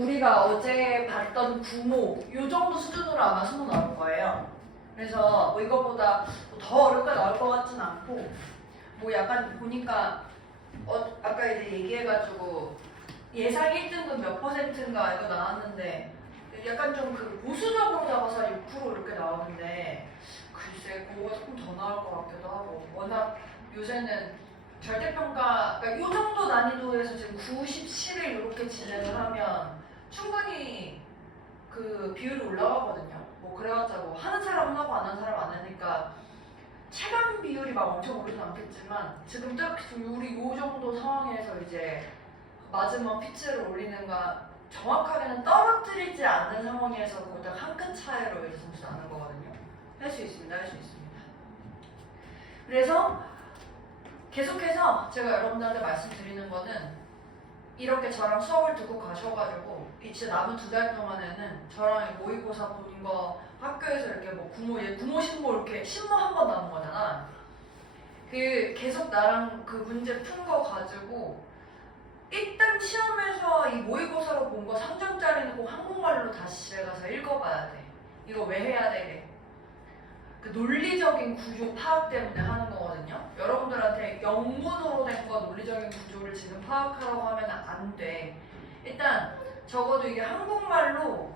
우리가 어제 봤던 구모 요 정도 수준으로 아마 수능 나올 거예요. 그래서 뭐 이거보다 더 어렵게 나올 것 같진 않고 뭐 약간 보니까 아까 이제 얘기해가지고 예상 1등급 몇 %인가 이거 나왔는데 약간 좀 그 보수적으로 잡아서 6% 이렇게 나오는데 글쎄 그거가 조금 더 나올 것 같기도 하고 워낙 요새는 절대평가 그러니까 요 정도 난이도에서 지금 97을 이렇게 진행을 하면 충분히 그 비율이 올라가거든요. 뭐 그래봤자 뭐 하는 사람은 하고 안 하는 사람 안 하니까 체감 비율이 막 엄청 오르진 않겠지만 지금 딱 우리 요 정도 상황에서 이제 마지막 피치를 올리는가 정확하게는 떨어뜨리지 않는 상황에서 보다 한 끗 차이로 이제 점수 나는 거거든요. 할 수 있습니다. 할 수 있습니다. 그래서 계속해서 제가 여러분들한테 말씀드리는 거는 이렇게 저랑 수업을 듣고 가셔가지고 이제 남은 2달 동안에는 저랑 모의고사 보는 거 학교에서 이렇게 뭐 구모 신모 이렇게 신모 한 번 나온 거잖아. 그 계속 나랑 그 문제 푼 거 가지고 일단 시험에서 이 모의고사로 본 거 3점짜리는 꼭 한국말로 다시 집에 가서 읽어봐야 돼. 이거 왜 해야 되게? 그 논리적인 구조 파악 때문에 하는 거거든요. 여러분들한테 영문으로 된 거 논리적인 구조를 지금 파악하라고 하면 안 돼. 일단 적어도 이게 한국말로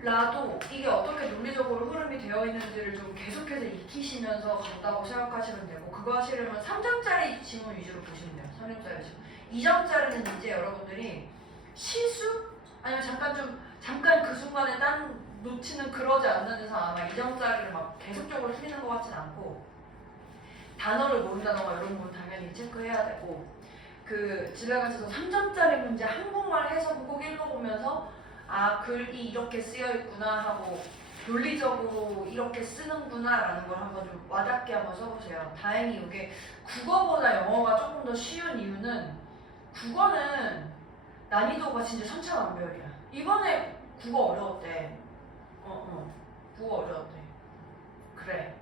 라도 이게 어떻게 논리적으로 흐름이 되어 있는지를 좀 계속해서 익히시면서 간다고 생각하시면 되고 그거 하시려면 3점짜리 지문 위주로 보시면 돼요. 3점짜리 지문. 2점짜리는 이제 여러분들이 실수? 아니면 잠깐 그 순간에 딴 놓치는 그러지 않는 이상 아마 2점짜리를 막 계속적으로 틀리는 것 같진 않고 단어를 모른다던가 이런 건 당연히 체크해야 되고 그 집에 가셔서 3점짜리 문제 한국말 해석을 꼭 읽어보면서 아 글이 이렇게 쓰여있구나 하고 논리적으로 이렇게 쓰는구나 라는 걸 한번 좀 와닿게 한번 써보세요. 다행히 이게 국어보다 영어가 조금 더 쉬운 이유는 국어는 난이도가 진짜 천차만별이야. 이번에 국어 어려웠대. 국어 어려웠대. 그래.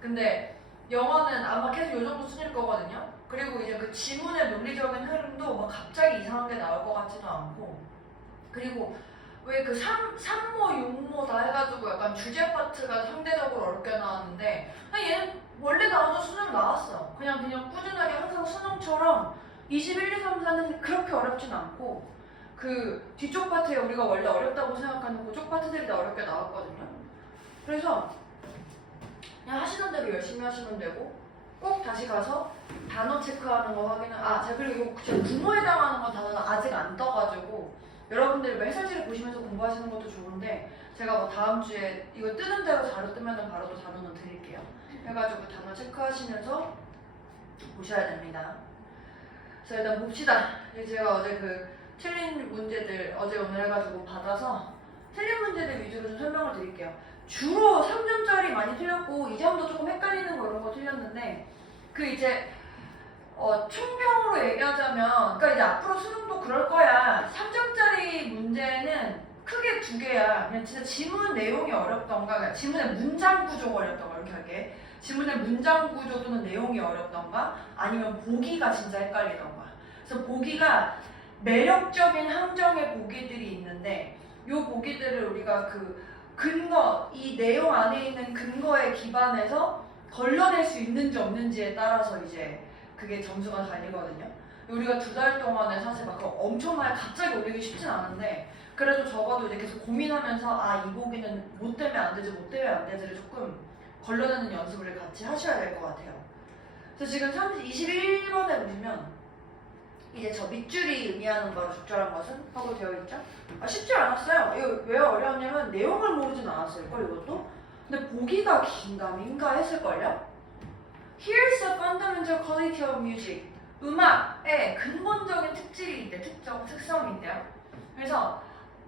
근데 영어는 아마 계속 요 정도 수준일 거거든요. 그리고 이제 그 지문의 논리적인 흐름도 막 갑자기 이상한 게 나올 것 같지도 않고 그리고 왜 그 3모, 6모 다 해가지고 약간 주제 파트가 상대적으로 어렵게 나왔는데 얘는 원래 나오던 수준으로 나왔어. 그냥 꾸준하게 항상 수능처럼 21, 2, 3, 4는 그렇게 어렵진 않고 그 뒤쪽 파트에 우리가 원래 어렵다고 생각하는 그쪽 파트들이 다 어렵게 나왔거든요. 그래서 그냥 하시던 대로 열심히 하시면 되고 꼭 다시 가서 단어 체크하는 거 확인을 제가 그리고 이거 제가 구모에 해당하는 건 단어는 아직 안 떠가지고 여러분들이 뭐 해설지를 보시면서 공부하시는 것도 좋은데 제가 뭐 다음 주에 이거 뜨는 대로 자료 뜨면은 바로 또 단어는 드릴게요. 해가지고 단어 체크하시면서 보셔야 됩니다. 그래서 일단 봅시다. 제가 어제 그 틀린 문제들 어제 오늘 해가지고 받아서 틀린 문제들 위주로 좀 설명을 드릴게요. 주로 3점짜리 많이 틀렸고 2점도 조금 헷갈리는 거 이런 거 틀렸는데 그 이제 총평으로 얘기하자면 그러니까 이제 앞으로 수능도 그럴 거야. 3점짜리 문제는 크게 2개야. 그냥 진짜 지문 내용이 어렵던가 그러니까 지문의 문장 구조가 어렵던가 이렇게 할게. 지문의 문장 구조 또는 내용이 어렵던가 아니면 보기가 진짜 헷갈리던가. 그래서 보기가 매력적인 함정의 보기들이 있는데 이 보기들을 우리가 그 근거, 이 내용 안에 있는 근거에 기반해서 걸러낼 수 있는지 없는지에 따라서 이제 그게 점수가 달리거든요. 우리가 2달 동안에 사실 막 엄청나게 갑자기 올리기 쉽진 않은데 그래도 적어도 이제 계속 고민하면서 이 보기는 뭐 때문에 안 되지, 뭐 때문에 안 되지를 조금 걸러내는 연습을 같이 하셔야 될 것 같아요. 그래서 지금 21번에 보시면 이제 저 밑줄이 의미하는 바로 적절한 것은 하고 되어 있죠? 쉽지 않았어요. 이거 왜 어려웠냐면 내용을 모르진 않았을걸 이것도? 근데 보기가 긴가 민가 했을걸요? Here's a fundamental quality of music. 음악의 근본적인 특성이 있대요. 그래서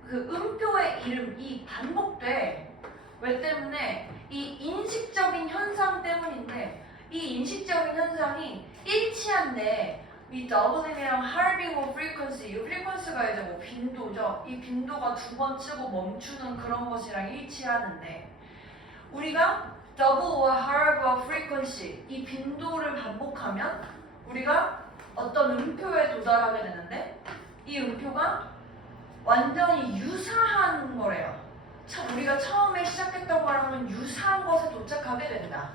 그 음표의 이름이 반복돼. 왜 때문에? 이 인식적인 현상 때문인데 이 인식적인 현상이 일치한데 이 doubling,이랑 halving of frequency, 이 frequency가 이제 뭐 빈도죠. 이 빈도가 2번 치고 멈추는 그런 것이랑 일치하는데 우리가 double와 halve of frequency, 이 빈도를 반복하면 우리가 어떤 음표에 도달하게 되는데 이 음표가 완전히 유사한 거래요. 참 우리가 처음에 시작했던 거랑은 유사한 것에 도착하게 된다.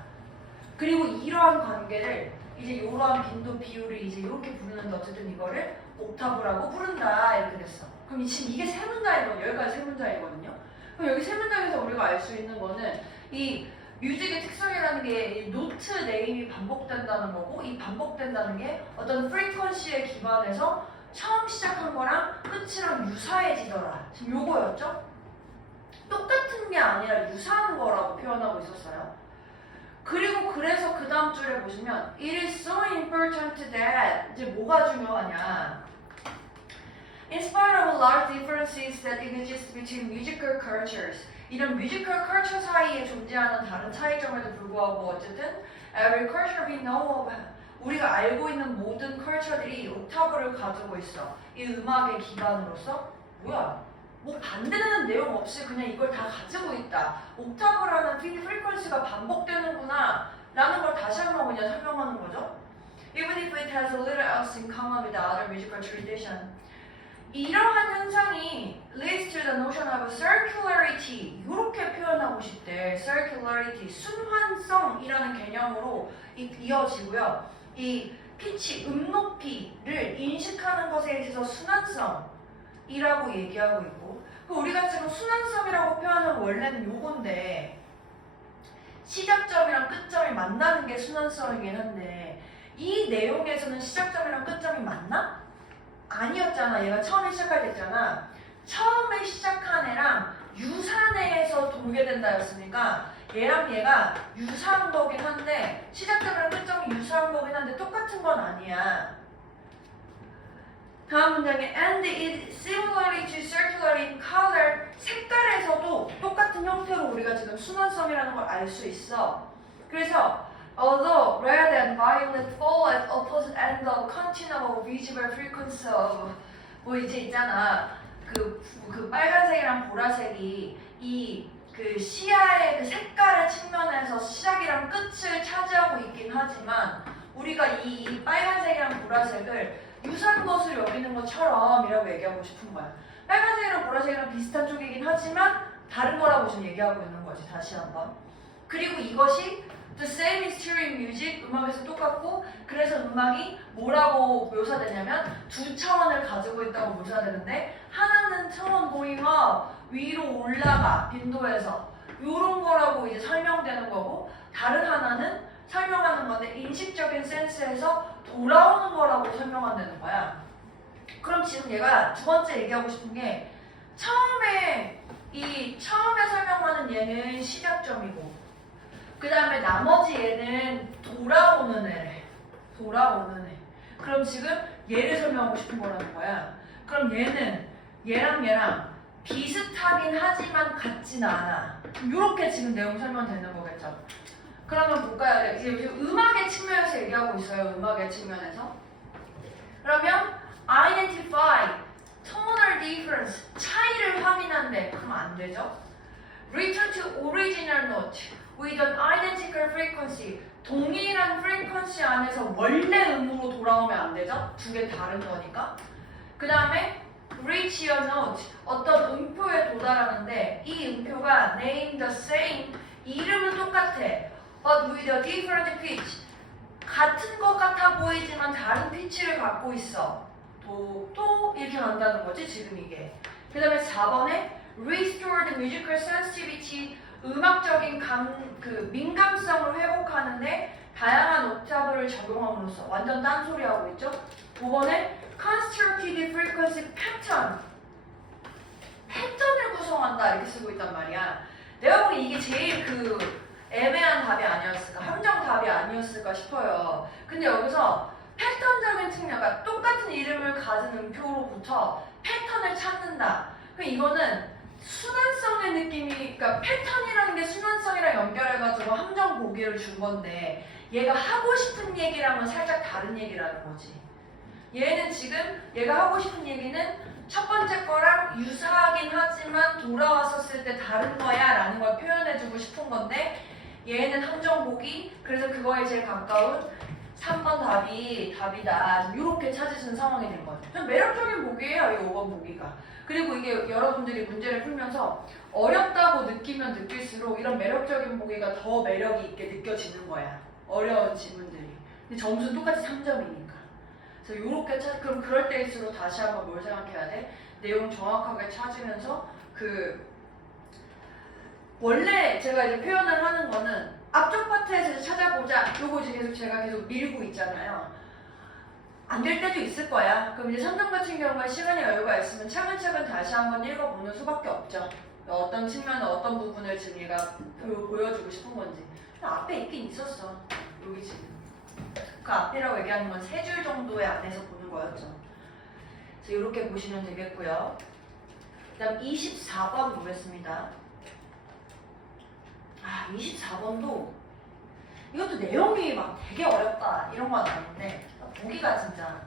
그리고 이러한 관계를 이제 이러한 빈도 비율을 이제 이렇게 부르는데 어쨌든 이거를 옥타브라고 부른다 이렇게 됐어. 그럼 지금 이게 세 문장이거든요. 여기까지 세 문장이거든요. 그럼 여기 세 문장에서 우리가 알 수 있는 거는 이 뮤직의 특성이라는 게 노트 네임이 반복된다는 거고, 이 반복된다는 게 어떤 프리퀀시에 기반해서 처음 시작한 거랑 끝이랑 유사해지더라. 지금 요거였죠? 똑같은 게 아니라 유사한 거라고 표현하고 있었어요. 그리고 그래서 그 다음 줄에 보시면 It is so important that 이제 뭐가 중요하냐. In spite of large differences that exist between musical cultures, 이런 뮤지컬 컬처 사이에 존재하는 다른 차이점에도 불구하고 어쨌든 every culture we know of, 우리가 알고 있는 모든 컬처들이 옥타브를 가지고 있어. 이 음악의 기반으로서 뭐야? 뭐 반대되는 내용 없이 그냥 이걸 다 가지고 있다. 옥타브라는 프리퀀시가 반복되는구나 라는 걸 다시 한번 그냥 설명하는 거죠. Even if it has a little else in common with the other musical tradition. 이러한 현상이 leads to the notion of circularity. 이렇게 표현하고 싶대. circularity, 순환성이라는 개념으로 이어지고요. 이 피치, 높이를 인식하는 것에 있어서 순환성이라고 얘기하고 있고, 우리가 지금 순환성이라고 표현하는 원래는 요건데 시작점이랑 끝점이 만나는 게 순환성이긴 한데 이 내용에서는 시작점이랑 끝점이 맞나? 아니었잖아. 얘가 처음에 시작할 때 있잖아. 처음에 시작한 애랑 유사한 애에서 돌게 된다였으니까 얘랑 얘가 유사한 거긴 한데 시작점이랑 끝점이 유사한 거긴 한데 똑같은 건 아니야. 다음 문장에 and it similarly to circular in color, 색깔에서도 똑같은 형태로 우리가 지금 순환성이라는 걸 알 수 있어. 그래서 although red and violet fall at opposite ends of continuum visible frequency of, 뭐 이제 있잖아. 그 빨간색이랑 보라색이 그 시야의 그 색깔의 측면에서 시작이랑 끝을 차지하고 있긴 하지만 우리가 이 빨간색이랑 보라색을 유사한 것을 여기는 것처럼 이라고 얘기하고 싶은 거야. 빨간색이랑 보라색이랑 비슷한 쪽이긴 하지만 다른 거라고 지금 얘기하고 있는 거지. 다시 한번. 그리고 이것이 the same is true in music, 음악에서 똑같고, 그래서 음악이 뭐라고 묘사되냐면 두 차원을 가지고 있다고 묘사되는데 하나는 차원 going up, 위로 올라가 빈도에서 요런 거라고 이제 설명되는 거고, 다른 하나는 설명하는 건데 인식적인 센스에서 돌아오는 거라고 설명한다는 거야. 그럼 지금 얘가 두 번째 얘기하고 싶은 게 처음에 설명하는 얘는 시작점이고 그 다음에 나머지 얘는 돌아오는 애래. 돌아오는 애. 그럼 지금 얘를 설명하고 싶은 거라는 거야. 그럼 얘는 얘랑 비슷하긴 하지만 같진 않아. 이렇게 지금 내용 설명되는 거겠죠. 그러면 볼까요? 이제 음악의 측면에서 얘기하고 있어요. 음악의 측면에서. 그러면 identify, tonal difference, 차이를 확인한대. 그럼 안 되죠. Return to original note with an identical frequency. 동일한 frequency 안에서 원래 음으로 돌아오면 안 되죠. 두 개 다른 거니까. 그 다음에 reach your note, 어떤 음표에 도달하는데 이 음표가 name the same, 이름은 똑같아. But with a different pitch. 같은 것 같아 보이지만 다른 피치를 갖고 있어. 또 이렇게 간다는 거지 지금 이게. 그 다음에 4번에 Restore the musical sensitivity. 음악적인 민감성을 회복하는데 다양한 옥타브를 적용함으로써. 완전 딴소리 하고 있죠. 5번에 Constructed frequency pattern. 패턴을 구성한다 이렇게 쓰고 있단 말이야. 내가 보기 이게 제일 애매한 답이 아니었을까, 함정 답이 아니었을까 싶어요. 근데 여기서 패턴적인 측면, 그러니까 똑같은 이름을 가진 음표로부터 패턴을 찾는다. 그럼 이거는 순환성의 느낌이, 그러니까 패턴이라는 게 순환성이랑 연결해가지고 함정 보기를 준 건데 얘가 하고 싶은 얘기랑은 살짝 다른 얘기라는 거지. 얘는 지금 얘가 하고 싶은 얘기는 첫 번째 거랑 유사하긴 하지만 돌아왔었을 때 다른 거야 라는 걸 표현해주고 싶은 건데 얘는 함정 보기, 그래서 그거에 제일 가까운 3번 답이 답이다. 이렇게 찾으시는 상황이 된 거죠. 좀 매력적인 보기예요. 이 5번 보기가. 그리고 이게 여러분들이 문제를 풀면서 어렵다고 느끼면 느낄수록 이런 매력적인 보기가 더 매력이 있게 느껴지는 거야. 어려운 지문들이. 근데 점수는 똑같이 3점이니까. 그래서 이렇게 그럼 그럴 때일수록 다시 한번 뭘 생각해야 돼? 내용 정확하게 찾으면서 원래 제가 이제 표현을 하는 거는 앞쪽 파트에서 찾아보자. 요거 이제 계속 제가 계속 밀고 있잖아요. 안 될 때도 있을 거야. 그럼 이제 3점 같은 경우에 시간이 여유가 있으면 차근차근 다시 한번 읽어보는 수밖에 없죠. 어떤 측면에 어떤 부분을 지금 얘가 보여주고 싶은 건지. 앞에 있긴 있었어. 여기 지금. 그 앞이라고 얘기하는 건 3줄 정도의 안에서 보는 거였죠. 그래서 이렇게 보시면 되겠고요. 그 다음 24번 보겠습니다. 24번도 이것도 내용이 막 되게 어렵다 이런 건 아닌데 보기가 진짜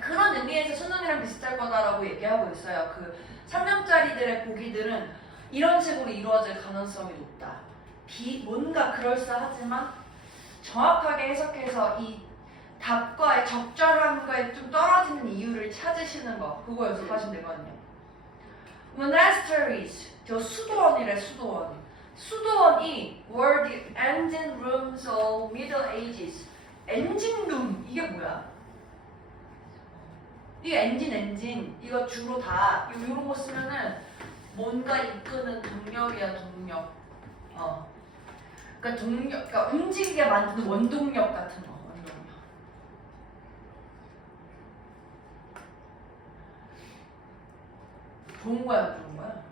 그런 의미에서 수능이랑 비슷할 거다라고 얘기하고 있어요. 그 3점짜리들의 보기들은 이런 식으로 이루어질 가능성이 높다. 뭔가 그럴싸하지만 정확하게 해석해서 이 답과의 적절함과의 좀 떨어지는 이유를 찾으시는 거 그거 연습하시면 되거든요. Monasteries, 저 수도원이래 수도원. 수도원이 were the engine rooms of Middle Ages. 엔진 룸 이게 뭐야? 이 엔진 이거 주로 다 이런 거 쓰면은 뭔가 이끄는 동력이야 동력. 그러니까 그러니까 움직이게 만드는 원동력 같은 거. 원동력. 좋은 거야 안 좋은 거야?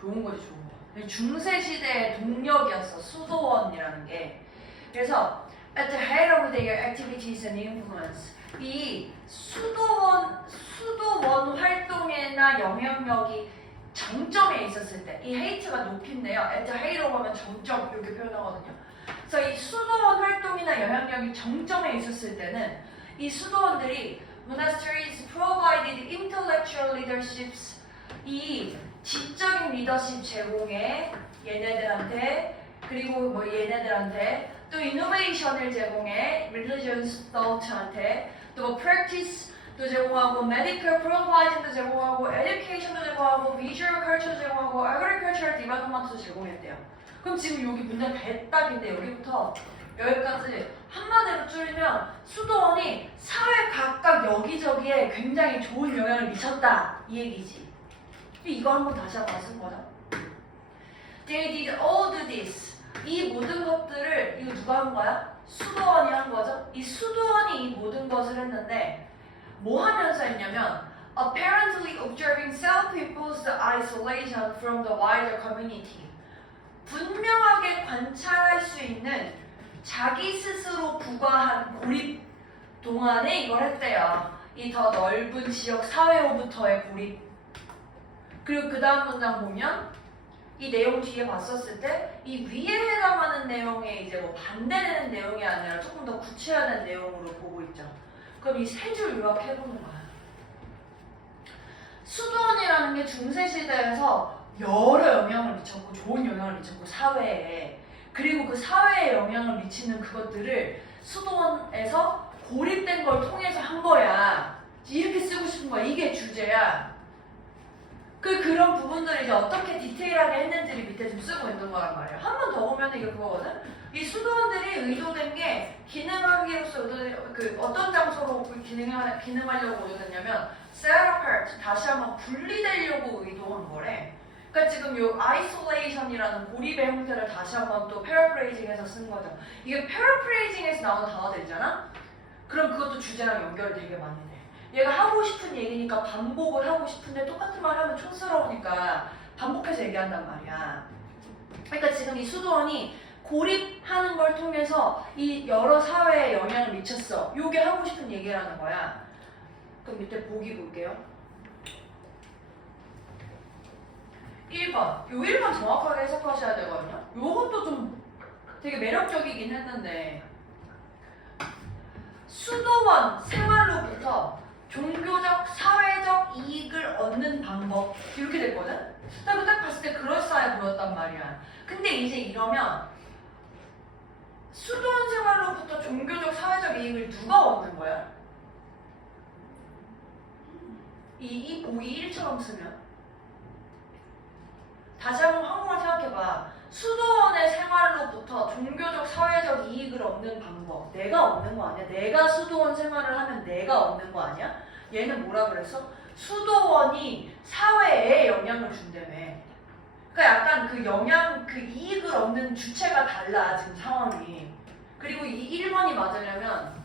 좋은 거지 좋은 거. 중세 시대의 동력이었어 수도원이라는 게. 그래서 at the height of their activities and influence 이 수도원 활동이나 영향력이 정점에 있었을 때 이 height가 높인데요. at the height라고 하면 정점 이렇게 표현하거든요. 그래서 이 수도원 활동이나 영향력이 정점에 있었을 때는 이 수도원들이 monasteries provided intellectual leaderships 이 지적인 리더십 제공에 얘네들한테 그리고 뭐 얘네들한테 또 이노베이션을 제공해 religious thought한테 또 practice 도 제공하고 medical providing도 제공하고 education도 제공하고 visual culture 제공하고 agricultural development도 제공했대요. 그럼 지금 여기 문장 대딱인데 여기부터 여기까지 한마디로 줄이면 수도원이 사회 각각 여기저기에 굉장히 좋은 영향을 미쳤다 이 얘기지. 이거 한번 다시 한번 쓴 거죠. They did all this. 이 모든 것들을 이거 누가 한 거야? 수도원이 한 거죠. 이 수도원이 이 모든 것을 했는데 뭐 하면서 했냐면 apparently observing some people's isolation from the wider community. 분명하게 관찰할 수 있는 자기 스스로 부과한 고립 동안에 이걸 했대요. 이 더 넓은 지역 사회로부터의 고립. 그리고 그 다음 문장 보면 이 내용 뒤에 봤었을 때 이 위에 해당하는 내용에 이제 뭐 반대되는 내용이 아니라 조금 더 구체화된 내용으로 보고 있죠. 그럼 이 세 줄 요약해보는 거야. 수도원이라는 게 중세시대에서 여러 영향을 미쳤고 좋은 영향을 미쳤고 사회에 그리고 그 사회에 영향을 미치는 그것들을 수도원에서 고립된 걸 통해서 한 거야. 이렇게 쓰고 싶은 거야. 이게 주제야. 그런 부분들을 이제 어떻게 디테일하게 했는지를 밑에 좀 쓰고 있는 거란 말이야. 한 번 더 보면 이게 그거거든. 이 수도원들이 의도된 게 기능하기로서 어떤 장소로 기능하려고 의도됐냐면 set apart, 다시 한번 분리되려고 의도한 거래. 그러니까 지금 요 isolation이라는 고립의 형태를 다시 한번 또 paraphrasing해서 쓴 거죠. 이게 paraphrasing에서 나오는 단어들이잖아. 그럼 그것도 주제랑 연결이 되게 많이 돼. 얘가 하고 싶은 얘기니까 반복을 하고 싶은데 똑같은 말 하면 촌스러우니까 반복해서 얘기한단 말이야. 그러니까 지금 이 수도원이 고립하는 걸 통해서 이 여러 사회에 영향을 미쳤어. 요게 하고 싶은 얘기라는 거야. 그럼 밑에 보기 볼게요. 1번. 요 1번 정확하게 해석하셔야 되거든요. 요것도 좀 되게 매력적이긴 했는데 수도원 생활로부터 종교적, 사회적 이익을 얻는 방법 이렇게 됐거든? 딱 봤을 때 그럴싸해 보였단 말이야. 근데 이제 이러면 수도원 생활로부터 종교적 사회적 이익을 누가 얻는 거야? 이 보기 1처럼 쓰면 다시 한번 한국말 생각해봐. 수도원의 생활로부터 종교적 사회적 이익을 얻는 방법 내가 얻는 거 아니야? 내가 수도원 생활을 하면 내가 얻는 거 아니야? 얘는 뭐라 그랬어? 수도원이 사회에 영향을 준다며. 그러니까 약간 그 영향, 그 이익을 얻는 주체가 달라 지금 상황이. 그리고 이 1번이 맞으려면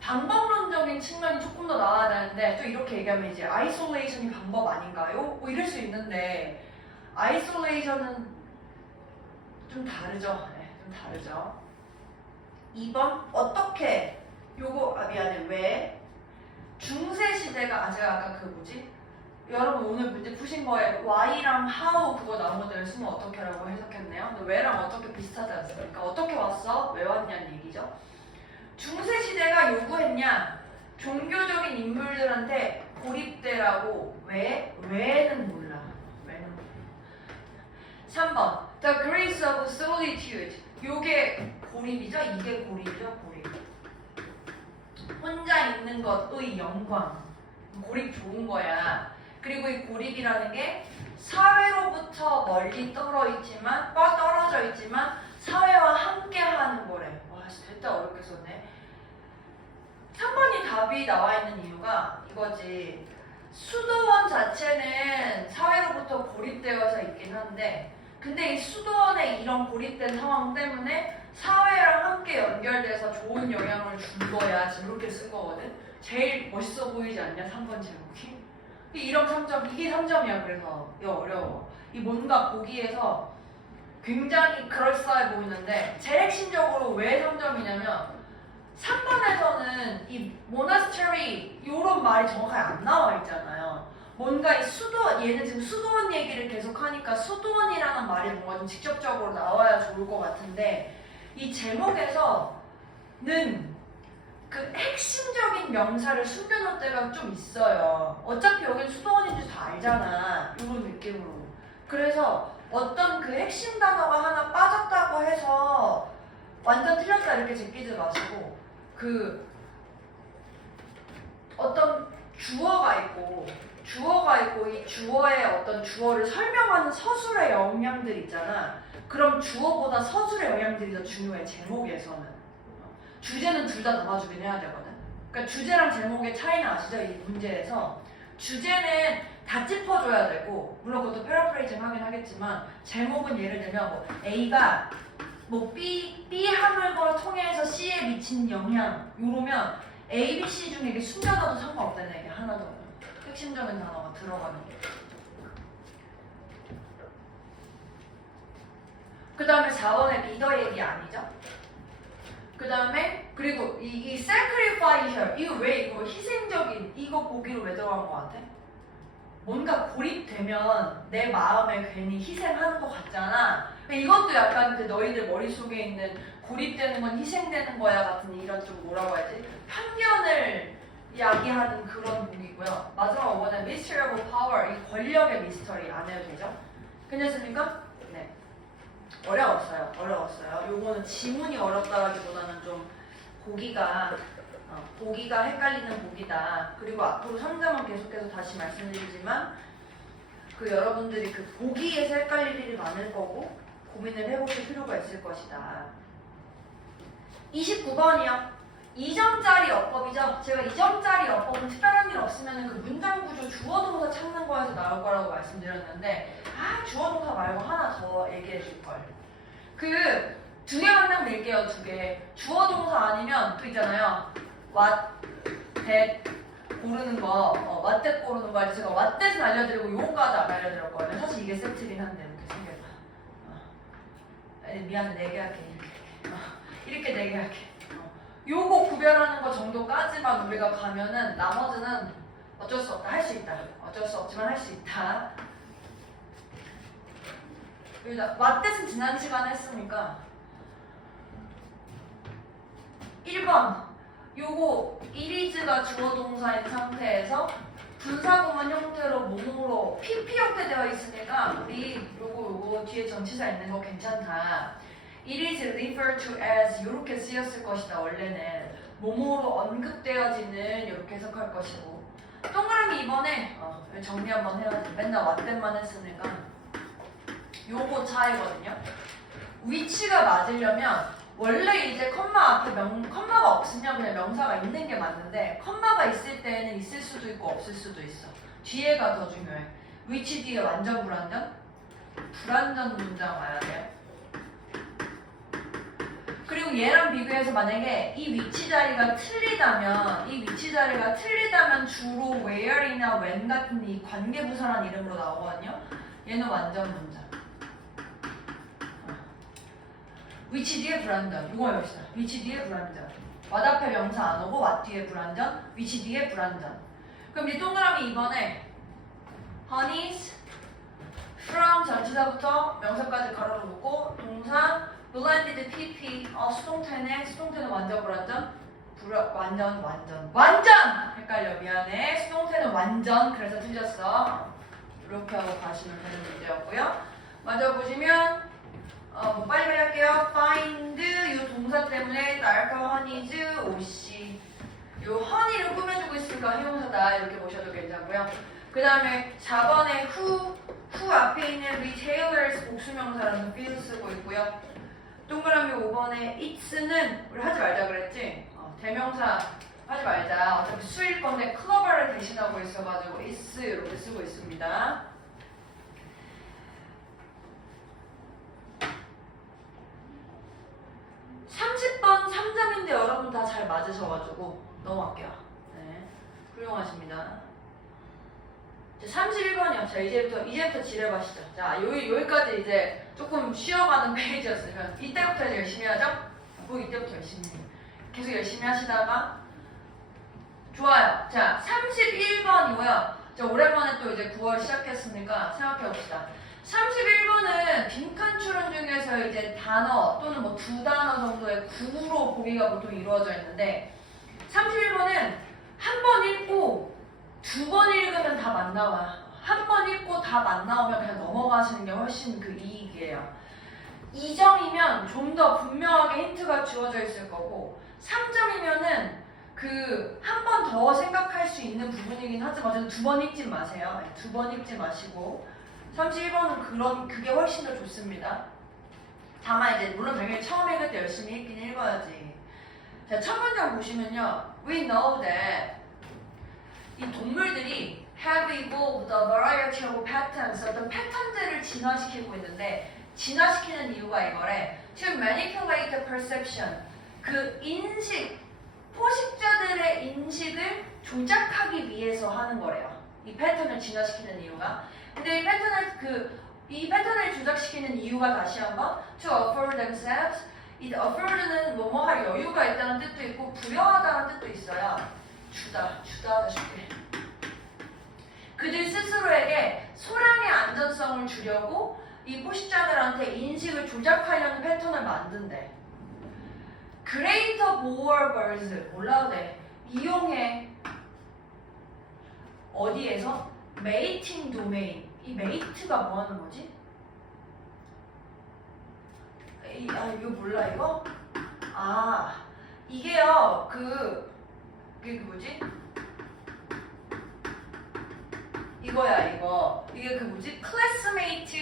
방법론적인 측면이 조금 더 나와야 되는데 또 이렇게 얘기하면 이제 아이솔레이션이 방법 아닌가요? 뭐 이럴 수 있는데 아이솔레이션은 좀 다르죠. 네, 좀 다르죠. 2번 어떻게 요거 미안해 왜 중세시대가 제가 아까 그 뭐지? 여러분 오늘 문제 푸신 거에 why랑 how 그거 나온 것들 쓰면 어떻게라고 해석했네요. 근데 왜랑 어떻게 비슷하지 않습니까? 어떻게 왔어? 왜 왔냐는 얘기죠. 중세시대가 요구했냐? 종교적인 인물들한테 고립되라고. 왜? 왜는 몰라. 왜는 몰라. 3번 The grace of solitude. 요게 고립이죠? 이게 고립이죠? 고립. 혼자 있는 것의 영광. 고립 좋은 거야. 그리고 이 고립이라는 게 사회로부터 멀리 떨어져 있지만 사회와 함께 하는 거래. 와, 진짜 어렵게 썼네. 3번이 답이 나와 있는 이유가 이거지. 수도원 자체는 사회로부터 고립되어서 있긴 한데 근데 이 수도원의 이런 고립된 상황 때문에 사회랑 함께 연결돼서 좋은 영향을 준 거야. 지금 이렇게 쓴 거거든. 제일 멋있어 보이지 않냐? 3번 제목이. 이런 3점, 이게 3점이야. 그래서 이거 어려워. 이 뭔가 보기에서 굉장히 그럴싸해 보이는데 제일 핵심적으로 왜 3점이냐면 3번에서는 이 모나스터리 이런 말이 정확하게 안 나와 있잖아요. 뭔가 이 수도원, 얘는 지금 수도원 얘기를 계속 하니까 수도원이라는 말이 뭔가 좀 직접적으로 나와야 좋을 것 같은데 이 제목에서는 그 핵심적인 명사를 숨겨놓을 때가 좀 있어요. 어차피 여긴 수도원인 줄 다 알잖아. 이런 느낌으로. 그래서 어떤 그 핵심 단어가 하나 빠졌다고 해서 완전 틀렸다 이렇게 제끼지 마시고 그 어떤 주어가 있고 이 주어의 어떤 주어를 설명하는 서술의 영향들 있잖아. 그럼 주어보다 서술의 영향들이 더 중요해. 제목에서는. 주제는 둘 다 담아주긴 해야 되거든. 그러니까 주제랑 제목의 차이는 아시죠? 이 문제에서 주제는 다 짚어줘야 되고 물론 그것도 패러프레이징 하긴 하겠지만 제목은 예를 들면 뭐 A가 뭐 B 함을 통해서 C에 미친 영향 이러면 A, B, C 중에 이게 숨겨놔도 상관없다는 얘기 하나 더 핵심적인 단어가 들어가는 게. 그 다음에 4번의 리더 얘기 아니죠? 그 다음에 그리고 이 sacrificial 이거 왜 이거 희생적인 이거 보기로 왜 들어간 것 같아? 뭔가 고립되면 내 마음에 괜히 희생하는 것 같잖아. 이것도 약간 그 너희들 머릿속에 있는 고립되는 건 희생되는 거야 같은 이런 좀 뭐라고 해야지? 편견을 야기하는 그런 보기고요. 마지막 5번은 Mystery of Power 이 권력의 미스터리 안 해도 되죠? 괜찮습니까? 네. 어려웠어요. 요거는 지문이 어렵다라기보다는 좀 보기가 헷갈리는 보기다. 그리고 앞으로 3점은 계속해서 다시 말씀드리지만 그 여러분들이 그 보기에서 헷갈릴 일이 많을 거고 고민을 해보실 필요가 있을 것이다. 29번이요. 2점짜리 어법이죠. 제가 2점짜리 어법은 특별한 일 없으면 그 문장 구조 주어 동사 찾는 거에서 나올 거라고 말씀드렸는데 주어 동사 말고 하나 더 얘기해 줄걸. 그 두 개만 딱 낼게요. 2개. 주어 동사 아니면 또 있잖아요. what, that 고르는 거, what, that 고르는 거 제가 what, that은 알려드리고 요거까지 안 알려드렸거든요. 사실 이게 세트긴 한데 이렇게 생겨봐. 미안해. 4개 할게. 이렇게 4개 할게. 요거 구별하는 거 정도까지만 우리가 가면은 나머지는 어쩔 수 없다. 할 수 있다. 어쩔 수 없지만 할 수 있다. 왓댓은 지난 시간에 했으니까 1번 요거 이리즈가 주어 동사인 상태에서 분사구문 형태로 몸으로 PP 형태 되어 있으니까 우리 요거 뒤에 전치사 있는 거 괜찮다. It is referred to as 이렇게 쓰였을 것이다. 원래는 뭐뭐로 언급되어지는 이렇게 해석할 것이고 동그라미 2번에 정리 한번 해야지. 맨날 왓댓만 했으니까 요거 차이거든요. 위치가 맞으려면 원래 이제 컴마 앞에 컴마가 없으면 그냥 명사가 있는 게 맞는데 컴마가 있을 때는 있을 수도 있고 없을 수도 있어. 뒤에가 더 중요해. 위치 뒤에 완전 불완전? 불완전 문장 와야 돼요. 그리고 얘랑 비교해서 만약에 이 위치 자리가 틀리다면 주로 where이나 when 같은 이 관계부사란 이름으로 나오거든요. 얘는 완전 문장. 위치 뒤에 불완전. 이거 해봅시다. 위치 뒤에 불완전. what 앞에 명사 안 오고 what 뒤에 불완전. 위치 뒤에 불완전. 그럼 이제 동그라미 2번에 honeys from 전치사부터 명사까지 가로로 묶고 동사 blended pp 수동태는 완전 불완전 완전 헷갈려 미안해. 수동태는 완전 그래서 틀렸어. 이렇게 하고 가시면 되는 문제였고요. 먼저 보시면 빨리빨리 할게요. find 이 동사 때문에 딸까 honeys 오씨 이 honey를 꾸며주고 있으니까 형용사다 이렇게 보셔도 괜찮고요. 그 다음에 4번에 who 앞에 있는 retailers 복수명사라서 feel 쓰고 있고요. 동그라미 5번에 it's는 우리 하지 말자 그랬지? 대명사 하지 말자. 어차피 수일 건데 클로버를 대신하고 있어가지고 is 이렇게 쓰고 있습니다. 30번 3점인데 여러분 다 잘 맞으셔가지고 넘어갈게요. 네, 훌륭하십니다. 31번이요. 자, 이제부터 지뢰봐시죠. 자, 여기까지 이제 조금 쉬어가는 페이지였으면 이때부터 열심히 하죠? 뭐 이때부터 열심히 해요. 계속 열심히 하시다가 좋아요. 자, 31번이고요. 자, 오랜만에 또 이제 9월 시작했으니까 생각해봅시다. 31번은 빈칸 추론 중에서 이제 단어 또는 뭐 두 단어 정도의 구로 보기가 보통 이루어져 있는데 31번은 한 번 읽고 두 번 읽으면 다 맞나와. 한 번 읽고 다 맞나오면 그냥 넘어가시는 게 훨씬 그 이익이에요. 2점이면 좀 더 분명하게 힌트가 주어져 있을 거고 3점이면은 그 한 번 더 생각할 수 있는 부분이긴 하지만 저는 두 번 읽지 마세요. 두 번 읽지 마시고 31번은 그게 훨씬 더 좋습니다. 다만 이제 물론 당연히 처음 읽을 때 열심히 읽긴 읽어야지. 자, 첫 문장 보시면요. We know that 이 동물들이 have evolved a variety of patterns 어떤 패턴들을 진화시키고 있는데 진화시키는 이유가 이거래. To manipulate perception 그 인식 포식자들의 인식을 조작하기 위해서 하는 거래요. 이 패턴을 진화시키는 이유가. 근데 이 패턴을 조작시키는 이유가 다시 한번 to afford themselves. 이 afford는 뭐뭐 할 여유가 있다는 뜻도 있고 부여하다는 뜻도 있어요. 주다 쉽게. 그들 스스로에게 소량의 안전성을 주려고 이 포식자들한테 인식을 조작하려는 패턴을 만든대. Greater boer birds 몰라도 돼. 이용해. 어디에서? mating domain. 이 mate가 뭐 하는 거지? 이거 몰라 이거? 이게요 그게 뭐지? 이거야 이거. 이게 그 뭐지? 클래스메이트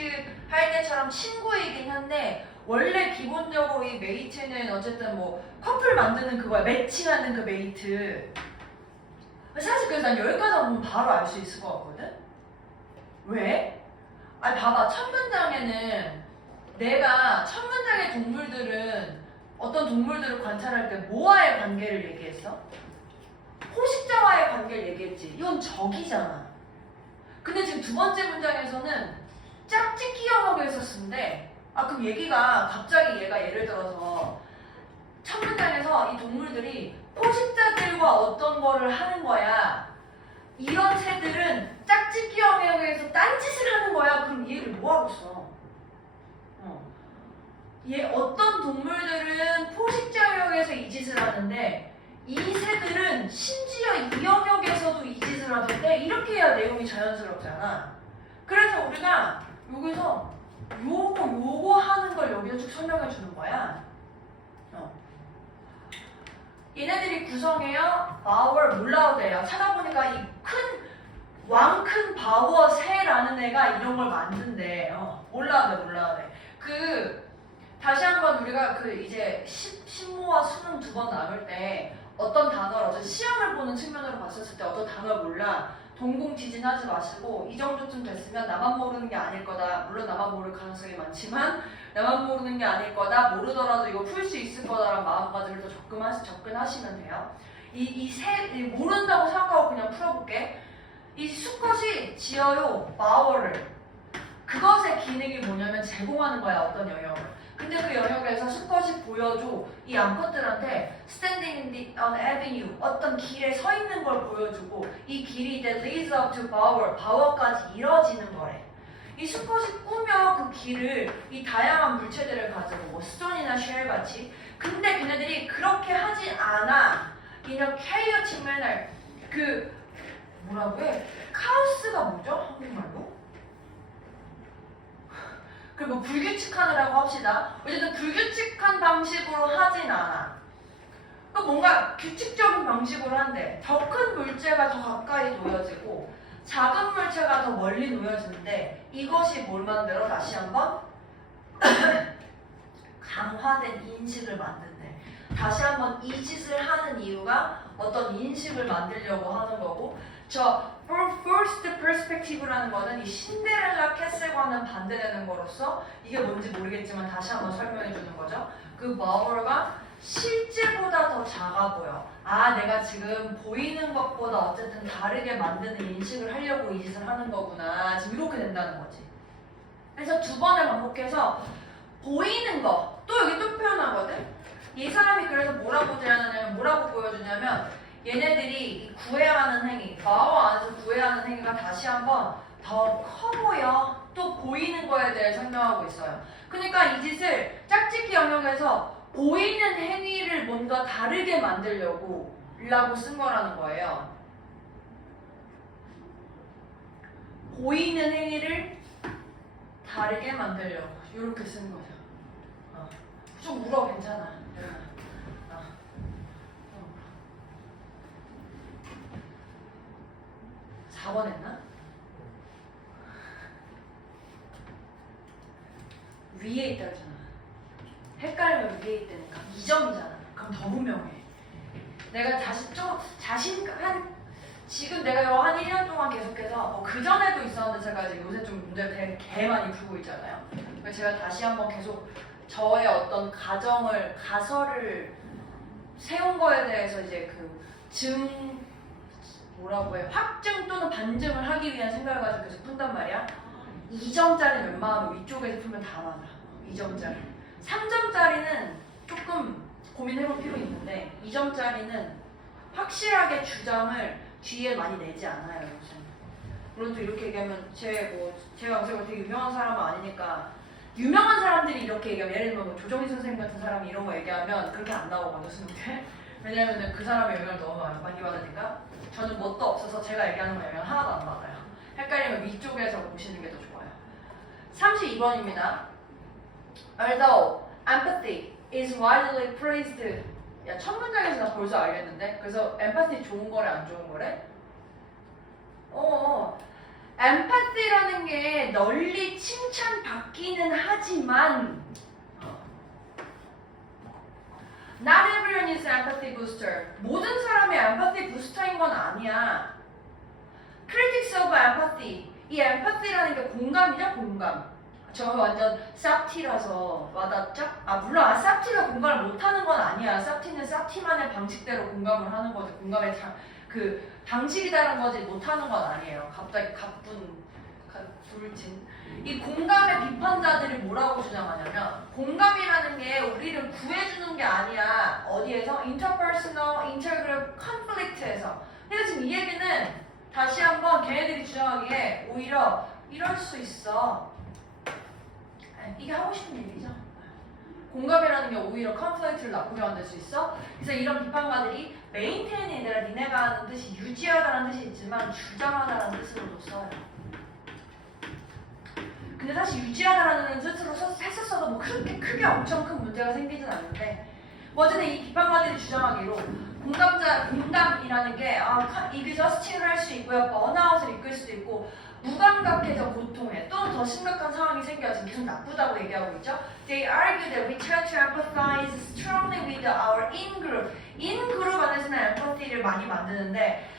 할 때처럼 친구이긴 한데 원래 기본적으로 이 메이트는 어쨌든 뭐 커플 만드는 그거야. 매칭하는 그 메이트. 사실 그래서 난 여기까지 보면 바로 알 수 있을 것 같거든? 왜? 봐봐. 첫 문장에는 내가 첫 문장의 동물들은 어떤 동물들을 관찰할 때 뭐와의 관계를 얘기했어? 포식자와의 관계를 얘기했지. 이건 적이잖아. 근데 지금 두 번째 문장에서는 짝짓기 영역에서 쓴대. 그럼 얘기가 갑자기 얘가 예를 들어서 첫 문장에서 이 동물들이 포식자들과 어떤 거를 하는 거야. 이런 새들은 짝짓기 영역에서 딴짓을 하는 거야. 그럼 이 얘를 뭐 하고 있어? 어떤 동물들은 포식자 영역에서 이 짓을 하는데 이 새들은 심지어 이 영역에서도 이 짓을 하던데 이렇게 해야 내용이 자연스럽잖아. 그래서 우리가 여기서 요거 하는 걸 여기서 쭉 설명해 주는 거야. 얘네들이 구성해요. 바우어 몰라도 찾아보니까 이 왕큰 바우어 새라는 애가 이런 걸 만든대. 몰라도 돼. 다시 한번 우리가 이제 신모와 수능 두 번 나눌 때 어떤 단어를 어떤 시험을 보는 측면으로 봤었을 때 어떤 단어를 몰라 동공지진하지 마시고 이 정도쯤 됐으면 나만 모르는 게 아닐 거다. 물론 나만 모를 가능성이 많지만 나만 모르는 게 아닐 거다. 모르더라도 이거 풀 수 있을 거다라는 마음가짐을 더 접근하시면 돼요. 모른다고 생각하고 그냥 풀어볼게. 이 수컷이 지어요 바우어를. 그것의 기능이 뭐냐면 제공하는 거야 어떤 영역을. 근데 그 영역에서 수컷이 보여줘 이 암컷들한테 standing on avenue 어떤 길에 서 있는 걸 보여주고 이 길이 that leads up to bower 바워까지 이뤄지는 거래. 이 수컷이 꾸며 그 길을 이 다양한 물체들을 가지고 뭐 스톤이나 쉘 같이. 근데 걔네들이 그렇게 하지 않아. in a chaotic manner. 뭐라고 해? 카오스가 뭐죠? 한국말로? 그리고 불규칙하느라고 합시다. 어쨌든 불규칙한 방식으로 하진 않아. 뭔가 규칙적인 방식으로 한대. 더 큰 물체가 더 가까이 놓여지고 작은 물체가 더 멀리 놓여지는데 이것이 뭘 만들어? 다시 한번 강화된 인식을 만든대. 다시 한번 이 짓을 하는 이유가 어떤 인식을 만들려고 하는 거고 first perspective라는 거는 이 신데렐라 캐슬과는 반대되는 거로서 이게 뭔지 모르겠지만 다시 한번 설명해 주는 거죠. 그 바우어가 실제보다 더 작아 보여. 내가 지금 보이는 것보다 어쨌든 다르게 만드는 인식을 하려고 이 짓을 하는 거구나. 지금 이렇게 된다는 거지. 그래서 두 번을 반복해서 보이는 거, 또 여기 또 표현하거든. 이 사람이 그래서 뭐라고 제안하냐면 뭐라고 보여주냐면 얘네들이 구해야 하는 행위, 바우어 안에서 구해야 하는 행위가 다시 한번 더 커 보여. 또 보이는 거에 대해 설명하고 있어요. 그러니까 이 짓을 짝짓기 영역에서 보이는 행위를 뭔가 다르게 만들려고 쓴 거라는 거예요. 보이는 행위를 다르게 만들려고 이렇게 쓴 거죠. 좀 울어 괜찮아. 4번 했나? 위에 있다 그러잖아. 헷갈리면 위에 있다니까. 2점이잖아. 그럼 더 분명해. 내가 다시 좀 지금 내가 이거 한 1년 동안 계속해서 그 전에도 있었는데 제가 이제 요새 좀 문제를 되게 개 많이 풀고 있잖아요. 그래서 제가 다시 한번 계속 저의 어떤 가설을 세운 거에 대해서 이제 뭐라고 해? 확증 또는 반증을 하기 위한 생각을 가지고 계속 푼단 말이야. 2점짜리 웬만하면 위쪽에서 풀면 다 맞아. 2점짜리. 3점짜리는 조금 고민해볼 필요 있는데 2점짜리는 확실하게 주장을 뒤에 많이 내지 않아요. 요즘. 물론 또 이렇게 얘기하면 제가 되게 유명한 사람은 아니니까 유명한 사람들이 이렇게 얘기하면 예를 들면 조정희 선생님 같은 사람이 이런 거 얘기하면 그렇게 안 나오거든요. 수능에. 왜냐면 그 사람의 영향을 너무 많이 받으니까 저는 뭣도 없어서 제가 얘기하는 거 영향 하나도 안 받아요. 헷갈리면 위쪽에서 보시는 게 더 좋아요. 32번입니다. Although empathy is widely praised. 야, 첫 문장에서 나 벌써 알겠는데? 그래서 empathy 좋은 거래 안 좋은 거래? empathy라는 게 널리 칭찬받기는 하지만 Not everyone is empathy booster. 모든 사람이 empathy booster인 건 아니야. Critics of empathy. 이 empathy라는 게 공감이냐? 공감. 저 완전 쌉티라서 와닿죠? 물론 쌉티가 공감을 못하는 건 아니야. 쌉티는 쌉티만의 방식대로 공감을 하는 거지. 공감의 방식이 다른 거지 못하는 건 아니에요. 갑자기 불진. 이 공감의 비판자들이 뭐라고 주장하냐면 공감이라는 게 우리를 구해주는 게 아니야. 어디에서? interpersonal, intergroup conflict에서. 근데 지금 이 얘기는 다시 한번 걔네들이 주장하기에 오히려 이럴 수 있어. 이게 하고 싶은 얘기죠. 공감이라는 게 오히려 컨플릭트를 나쁘게 만들 수 있어. 그래서 이런 비판가들이 메인테인이 아니라 니네가 하는 뜻이 유지하다라는 뜻이 있지만 주장하다라는 뜻으로도 써요. 근데 사실 유지하다라는 뜻으로 했었어도 뭐 그렇게 크게 엄청 큰 문제가 생기진 않는데 뭐 어쨌든 이 비판가들이 주장하기로 공감이라는 게 이그저스팅을 할 수 있고요. 번아웃을 이끌 수도 있고 무감각해져 고통에 또는 더 심각한 상황이 생겨야 지금 계속 나쁘다고 얘기하고 있죠. They argue that we try to empathize strongly with our in-group. in-group 안에서는 empathy를 많이 만드는데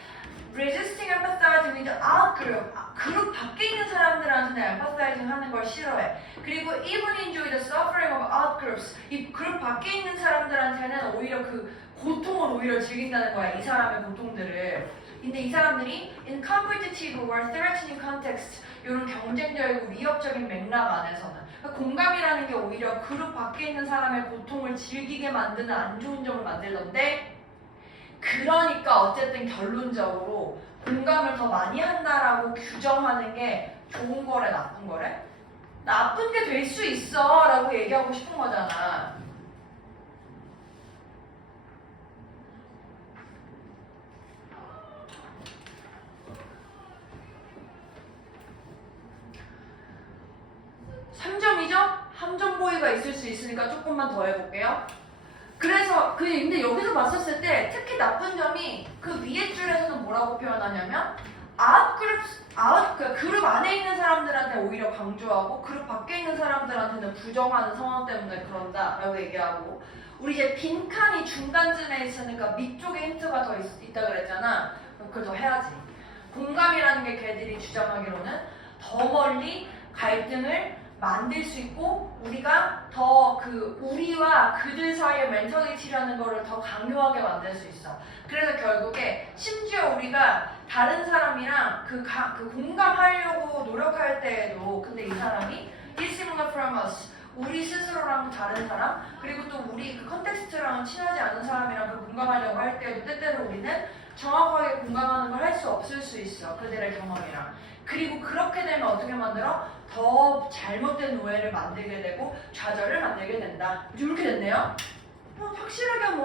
resisting empathizing with out-group. 그룹 밖에 있는 사람들한테는 empathizing 하는 걸 싫어해. 그리고 even enjoy the suffering of out-groups. 이 그룹 밖에 있는 사람들한테는 오히려 그 고통을 오히려 즐긴다는 거야. 이 사람의 고통들을. 근데 이 사람들이 in competitive or threatening context 이런 경쟁적이고 위협적인 맥락 안에서는 그러니까 공감이라는 게 오히려 그룹 밖에 있는 사람의 고통을 즐기게 만드는 안 좋은 점을 만들던데 그러니까 어쨌든 결론적으로 공감을 더 많이 한다라고 규정하는 게 좋은 거래 나쁜 거래? 나쁜 게 될 수 있어 라고 얘기하고 싶은 거잖아. 함정 보이가 있을 수 있으니까 조금만 더 해볼게요. 그래서 근데 여기서 봤었을 때 특히 나쁜 점이 그 위에 줄에서는 뭐라고 표현하냐면 그룹 안에 있는 사람들한테 오히려 강조하고 그룹 밖에 있는 사람들한테는 부정하는 상황 때문에 그런다라고 얘기하고 우리 이제 빈칸이 중간쯤에 있으니까 밑쪽에 힌트가 더 있다 그랬잖아. 그걸 더 해야지. 공감이라는 게 걔들이 주장하기로는 더 멀리 갈등을 만들 수 있고 우리가 더 우리와 그들 사이의 멘털리티라는 거를 더 강요하게 만들 수 있어. 그래서 결국에 심지어 우리가 다른 사람이랑 공감하려고 노력할 때에도 근데 이 사람이 dissimilar from us 우리 스스로랑 다른 사람 그리고 또 우리 그 컨텍스트랑은 친하지 않은 사람이랑 공감하려고 할 때에도 때때로 우리는 정확하게 공감하는 걸 할 수 없을 수 있어. 그들의 경험이랑. 그리고 그렇게 되면 어떻게 만들어? 더 잘못된 오해를 만들게 되고 좌절을 만들게 된다. 이렇게 됐네요. 확실하게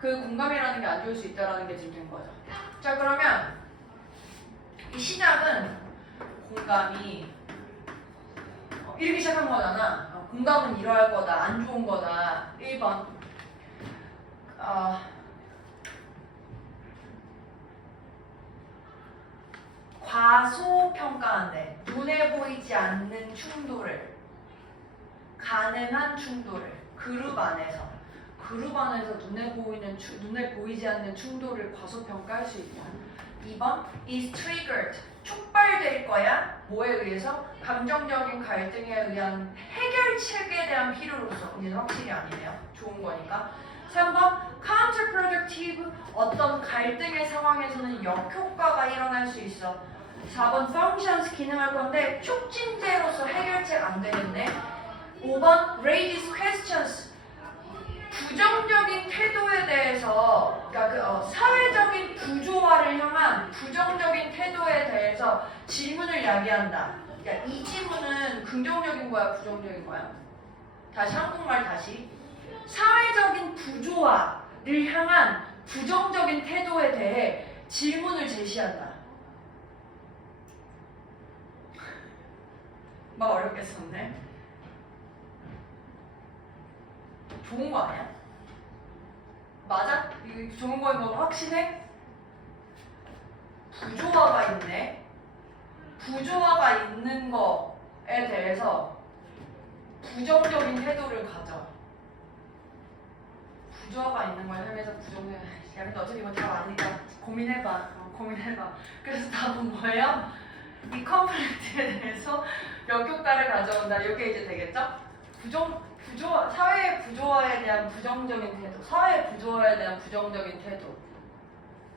그 공감이라는 게 안 좋을 수 있다라는 게 지금 된 거죠. 자 그러면 이 시작은 공감이 이렇게 시작한 거잖아. 공감은 이러할 거다. 안 좋은 거다. 1번 과소평가한대. 눈에 보이지 않는 충돌을 가능한 충돌을 그룹 안에서 눈에 보이지 않는 충돌을 과소평가할 수 있다. 2번 is triggered 촉발될 거야. 뭐에 의해서? 감정적인 갈등에 의한 해결책에 대한 필요로서. 이제는 확실히 아니네요. 좋은 거니까. 3번 counterproductive 어떤 갈등의 상황에서는 역효과가 일어날 수 있어. 4번 functions 기능할 건데 촉진제로서 해결책 안 되겠네. 5번 raise questions 부정적인 태도에 대해서 그러니까 사회적인 구조화를 향한 부정적인 태도에 대해서 질문을 야기한다. 그러니까 이 질문은 긍정적인 거야, 부정적인 거야? 다시 한국말 다시. 사회적인 구조화를 향한 부정적인 태도에 대해 질문을 제시한다. 막 어렵게 썼네. 좋은 거 아니야? 맞아? 이거 좋은 거인 거 확신해? 부조화가 있네. 부조화가 있는 거에 대해서 부정적인 태도를 가져. 부조화가 있는 거에 향해서 부정적인. 야 근데 어차피 이거 답 아니니까 고민해봐. 고민해봐. 그래서 답은 뭐예요? 이 컴플렉트에 대해서 역효과를 가져온다. 이게 이제 되겠죠? 사회의 부조화에 대한 부정적인 태도. 사회의 부조화에 대한 부정적인 태도.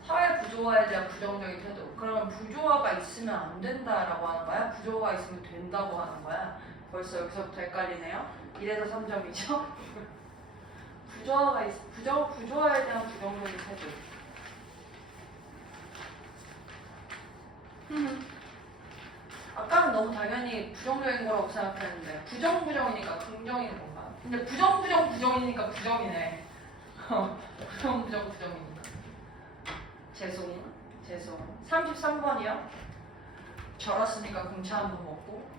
사회 부조화에 대한 부정적인 태도. 그러면 부조화가 있으면 안 된다라고 하는 거야? 부조화가 있으면 된다고 하는 거야? 벌써 여기서부터 헷갈리네요. 1에서 3점이죠? 부조화에 대한 부정적인 태도. 아까는 너무 당연히 부정적인 거라고 생각했는데 부정이니까 긍정인 건가? 근데 부정이니까 부정이네. 부정이니까. 죄송. 33번이요. 절었으니까 공차 한번 먹고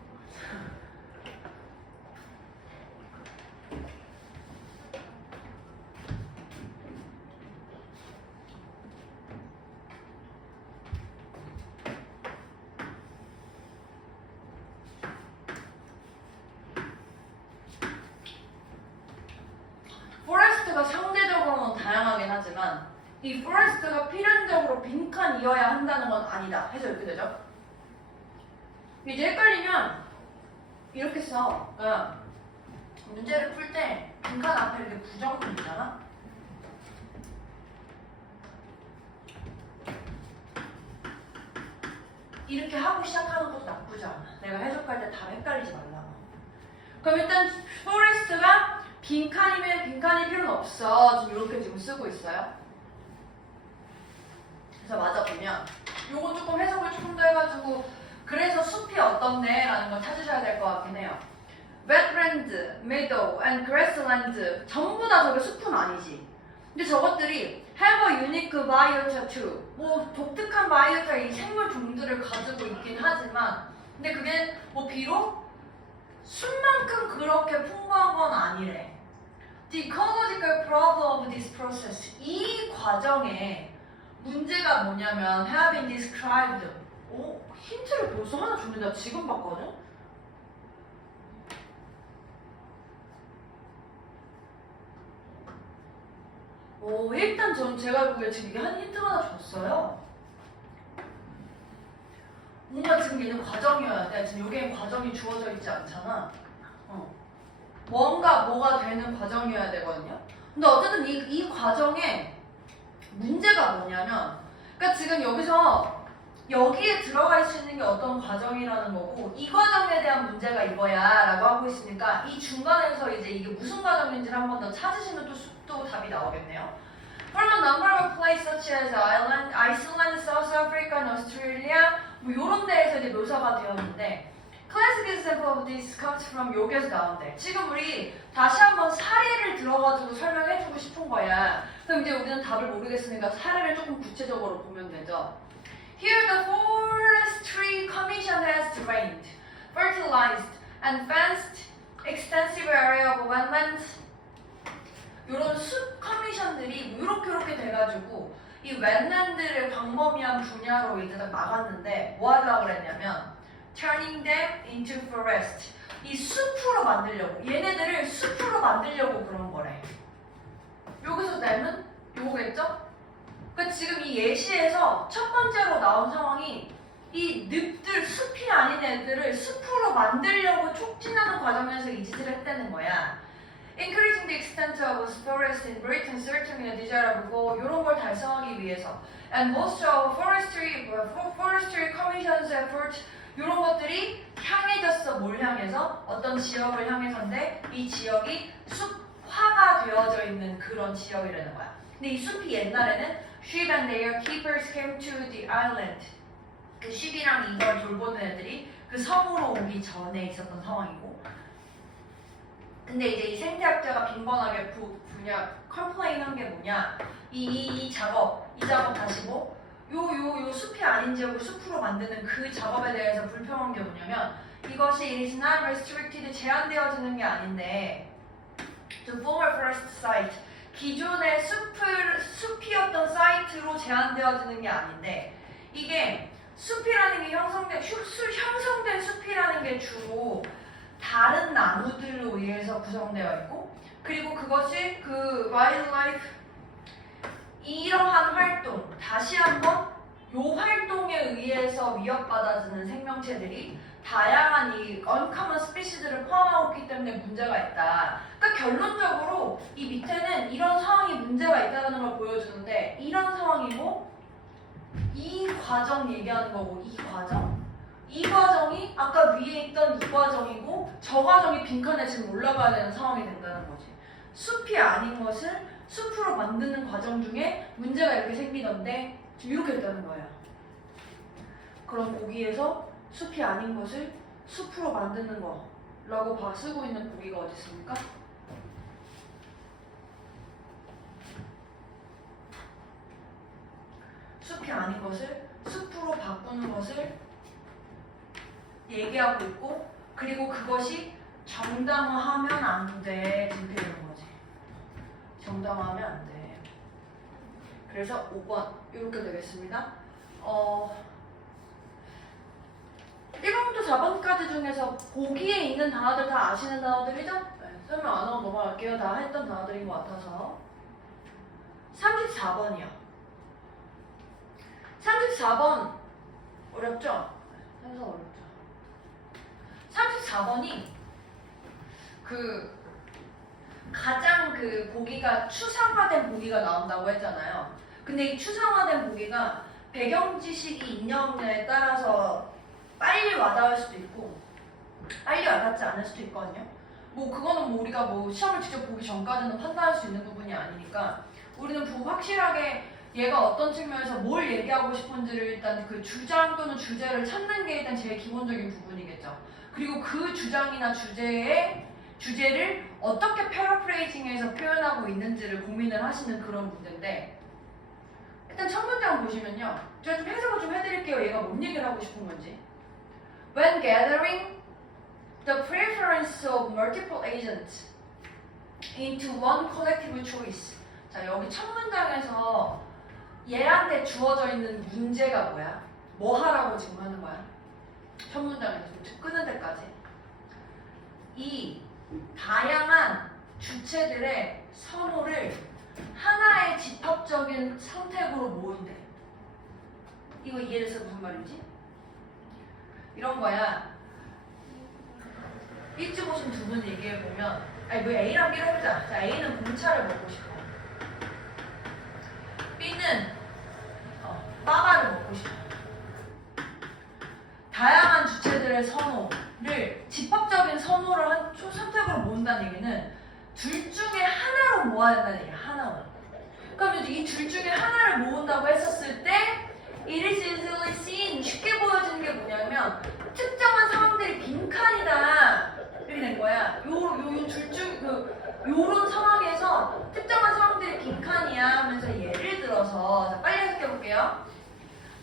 포레스트가 상대적으로는 다양하긴 하지만 이 포레스트가 필연적으로 빈칸이어야 한다는 건 아니다 해서 이렇게 되죠. 이제 헷갈리면 이렇게 써. 그러니까 문제를 풀 때 빈칸 앞에 이렇게 부정문 있잖아. 이렇게 하고 시작하는 것도 나쁘지 않아. 내가 해석할 때 답 헷갈리지 말라고. 그럼 일단 포레스트가 빈칸이면 빈칸일 필요는 없어. 지금 이렇게 지금 쓰고 있어요. 그래서 맞아보면 요거 조금 해석을 조금 더 해가지고 그래서 숲이 어떻네 라는 걸 찾으셔야 될 것 같긴 해요. wetland, meadow, and grassland 전부 다 저게 숲은 아니지. 근데 저것들이 have a unique biota too. 뭐 독특한 바이오타 이 생물 종들을 가지고 있긴 하지만 근데 그게 뭐 비록 숲만큼 그렇게 풍부한 건 아니래. The ecological problem of this process. 이 과정에 문제가 뭐냐면 have been described. 힌트를 벌써 하나 줬는데 나 지금 봤거든? 일단 제가 보기에 지금 이게 한 힌트 하나 줬어요. 뭔가 지금 얘는 과정이어야 돼. 지금 여기엔 과정이 주어져 있지 않잖아. 뭔가 뭐가 되는 과정이어야 되거든요. 근데 어쨌든 이 과정에 문제가 뭐냐면 그러니까 지금 여기서 여기에 들어가 있는 게 어떤 과정이라는 거고 이 과정에 대한 문제가 이거야 라고 하고 있으니까 이 중간에서 이제 이게 무슨 과정인지를 한 번 더 찾으시면 또 답이 나오겠네요. From a number of places such as Iceland, South Africa, and Australia 뭐 이런 데에서 이제 묘사가 되었는데 Classic example of this comes from 여기에서 나온대. 지금 우리 다시 한번 사례를 들어가지고 설명해주고 싶은 거야. 그럼 이제 우리는 답을 모르겠으니까 사례를 조금 구체적으로 보면 되죠. Here the Forestry Commission has drained, fertilized, and fenced extensive area of wetlands. 이런 숲 커미션들이 이렇게 돼가지고 이 웬랜드를 광범위한 분야로 이제 막았는데 뭐 하려고 그랬냐면 turning them into forest. 이 숲으로 만들려고 얘네들을 숲으로 만들려고 그런 거래. 여기서 내면 요거겠죠? 그러니까 지금 이 예시에서 첫 번째로 나온 상황이 이 늪들 숲이 아닌 애들을 숲으로 만들려고 촉진하는 과정에서 이 짓을 했다는 거야. Increasing the extent of forest in Britain certainly a desirable goal. 이런 걸 달성하기 위해서. And most of forestry commission's efforts 이런 것들이 향해졌어. 뭘 향해서? 어떤 지역을 향해서인데 이 지역이 숲화가 되어져 있는 그런 지역이라는 거야. 근데 이 숲이 옛날에는 sheep and their keepers came to the island. 그 sheep이랑 이걸 돌보는 애들이 그 섬으로 오기 전에 있었던 상황이고. 근데 이제 이 생태학자가 빈번하게 컴플레인한 게 뭐냐? 이 작업 다시 요 숲이 아닌 지역을 숲으로 만드는 그 작업에 대해서 불평한 게 뭐냐면 이것이 it is not restricted 제한되어지는 게 아닌데 to former forest site 기존의 숲이었던 사이트로 제한되어지는 게 아닌데 이게 숲이라는 게 형성된 숲이라는 게 주로 다른 나무들로 의해서 구성되어 있고 그리고 그것이 그 와일드라이프 이러한 활동 다시 한번 요 활동에 의해서 위협받아지는 생명체들이 다양한 이 uncommon species들을 포함하고 있기 때문에 문제가 있다. 그러니까 결론적으로 이 밑에는 이런 상황이 문제가 있다는 걸 보여주는데 이런 상황이고 이 과정 얘기하는 거고 이 과정이 아까 위에 있던 이 과정이고 저 과정이 빈칸에 지금 올라가야 되는 상황이 된다는 거지. 숲이 아닌 것을 숲으로 만드는 과정 중에 문제가 이렇게 생기던데 지금 이렇게 됐다는 거예요. 그럼 거기에서 숲이 아닌 것을 숲으로 만드는 거라고 쓰고 있는 보기가 어디 있습니까? 숲이 아닌 것을 숲으로 바꾸는 것을 얘기하고 있고 그리고 그것이 정당화하면 안 돼. 이렇게 되는 거지. 정당화하면 안 돼. 그래서 5번 이렇게 되겠습니다. 1번부터 4번까지 중에서 보기에 있는 단어들 다 아시는 단어들이죠? 네, 설명 안 하고 넘어갈게요. 다 했던 단어들인 것 같아서. 34번이요. 34번 어렵죠? 항상 어렵죠. 34번이 가장 보기가 추상화된 보기가 나온다고 했잖아요. 근데 이 추상화된 보기가 배경 지식이 있냐 없냐에 따라서 빨리 와닿을 수도 있고 빨리 와닿지 않을 수도 있거든요. 그거는 우리가 시험을 직접 보기 전까지는 판단할 수 있는 부분이 아니니까 우리는 보고 확실하게 얘가 어떤 측면에서 뭘 얘기하고 싶은지를 일단 그 주장 또는 주제를 찾는 게 일단 제일 기본적인 부분이겠죠. 그리고 그 주장이나 주제를 어떻게 패러프레이징해서 표현하고 있는지를 고민을 하시는 그런 문제인데 일단 첫 문장 보시면요. 제가 좀 해석을 좀 해드릴게요. 얘가 뭔 얘기를 하고 싶은 건지. When gathering the preference of multiple agents into one collective choice. 자, 여기 첫 문장에서 얘한테 주어져 있는 문제가 뭐야? 뭐 하라고 지금 하는 거야? 첫 문장에서 좀 끄는 데까지. 이 다양한 주체들의 선호를 하나의 집합적인 선택으로 모은대. 이거 이해돼서 무슨 말인지? 이런 거야. 일찍 오신 두 분 얘기해보면 A랑 B를 해보자. 자, A는 공차를 먹고 싶어. B는 빠바를 먹고 싶어. 다양한 주체들의 선호를 집합적인 선호를 선택으로 모은다는 얘기는 둘 중에 하나로 모아야 된다는 얘기야. 하나만. 그럼 이 둘 중에 하나를 모은다고 했었을 때 It is easily seen. 쉽게 보여지는 게 뭐냐면 특정한 상황들이 빈칸이다. 이렇게 된 거야. 요런 상황에서 특정한 상황들이 빈칸이야 하면서 예를 들어서 자, 빨리 해석해 볼게요.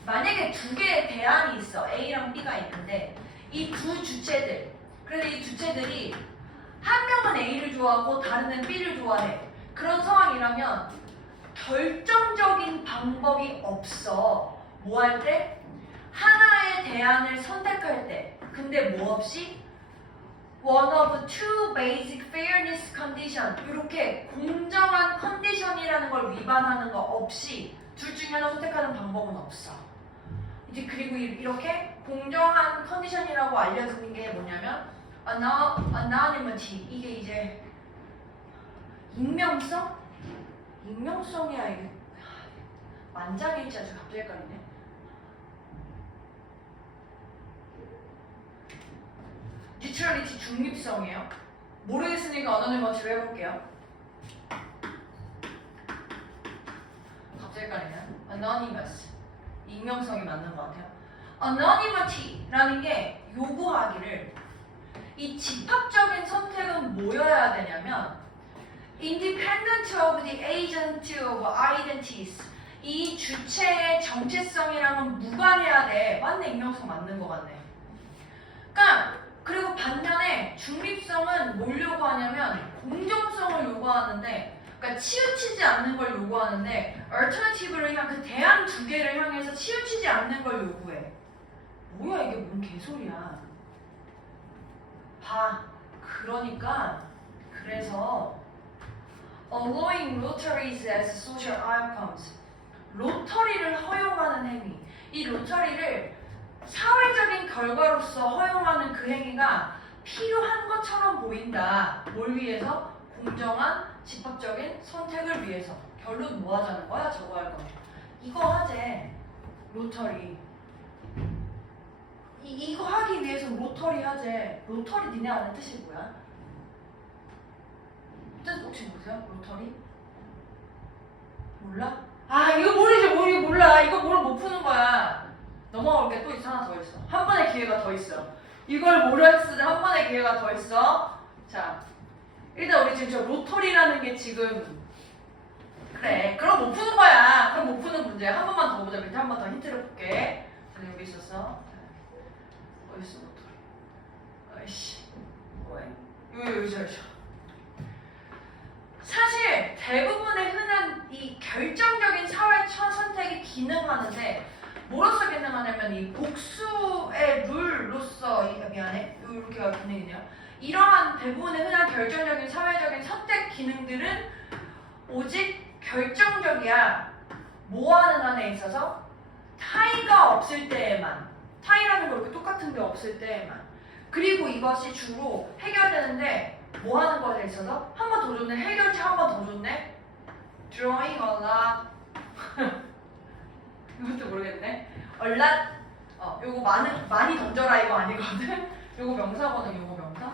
만약에 두 개의 대안이 있어. A랑 B가 있는데 이 두 주체들 그래서 이 주체들이 한 명은 A를 좋아하고 다른 애는 B를 좋아해. 그런 상황이라면 결정적인 방법이 없어. 뭐 할 때? 하나의 대안을 선택할 때. 근데 뭐 없이? One of two basic fairness condition. 이렇게 공정한 컨디션이라는 걸 위반하는 거 없이 둘 중에 하나 선택하는 방법은 없어. 이제 그리고 이렇게 공정한 컨디션이라고 알려지는 게 뭐냐면 anonymity. 이게 이제 익명성? 익명성이야 이게. 만장일치 아주 갑자기 헷갈리네. 뉴트럴리티 중립성이에요. 모르겠으니까 어너니머티로 해볼게요. 갑자기 헷갈리네. anonymous. 익명성이 맞는 것 같아요. anonymity라는 게 요구하기를 이 집합적인 선택은 뭐여야 되냐면 independent of the agent of identities. 이 주체의 정체성이랑은 무관해야 돼. 맞네. 익명성 맞는 것 같네. 그리고 반면에 중립성은 뭘 요구하냐면 공정성을 요구하는데 그러니까 치우치지 않는 걸 요구하는데 alternative를 향한 그 대안 두 개를 향해서 치우치지 않는 걸 요구해. 뭐야 이게 뭔 개소리야. 그러니까 그래서 allowing lotteries as social outcomes. 로터리를 허용하는 행위. 이 로터리를 사회적인 결과로서 허용하는 그 행위가 필요한 것처럼 보인다. 뭘 위해서? 공정한 집합적인 선택을 위해서. 결론 뭐 하자는 거야? 저거 할 거. 이거 하재. 로터리. 이거 하기 위해서 로터리 하재. 로터리 니네 아는 뜻이 뭐야? 뜻 혹시 모르세요? 로터리? 몰라? 이거 모르지. 몰라. 이거 못 푸는 거야. 넘어올 게 또 하나 더 있어. 한 번의 기회가 더 있어. 이걸 모르겠으면 한 번의 기회가 더 있어. 자, 일단 우리 지금 저 로터리라는 게 지금 그래. 그럼 못 푸는 거야. 그럼 못 푸는 문제. 한 번만 더 보자. 밑에 한 번 더 힌트를 볼게. 여기 있었어. 어디 있어 로터리? 아이씨. 여기서. 사실 대부분의 흔한 이 결정적인 사회 선택이 기능하는데 뭐로서 기능하냐면 이 복수의 룰로서 미안해 이렇게가 기능이네요. 이러한 대부분의 흔한 결정적인 사회적인 선택 기능들은 오직 결정적이야. 뭐하는 한에 있어서 타의가 없을 때에만, 타의라는 거 이렇게 똑같은 게 없을 때에만, 그리고 이것이 주로 해결되는데 뭐 하는 것에 있어서 한 번 더 줬네. 해결책 한 번 더 줬네. drawing a lot. 이것도 모르겠네. a lot. 요거 많이 던져라 이거 아니거든. 요거 명사거든. 요거 명사.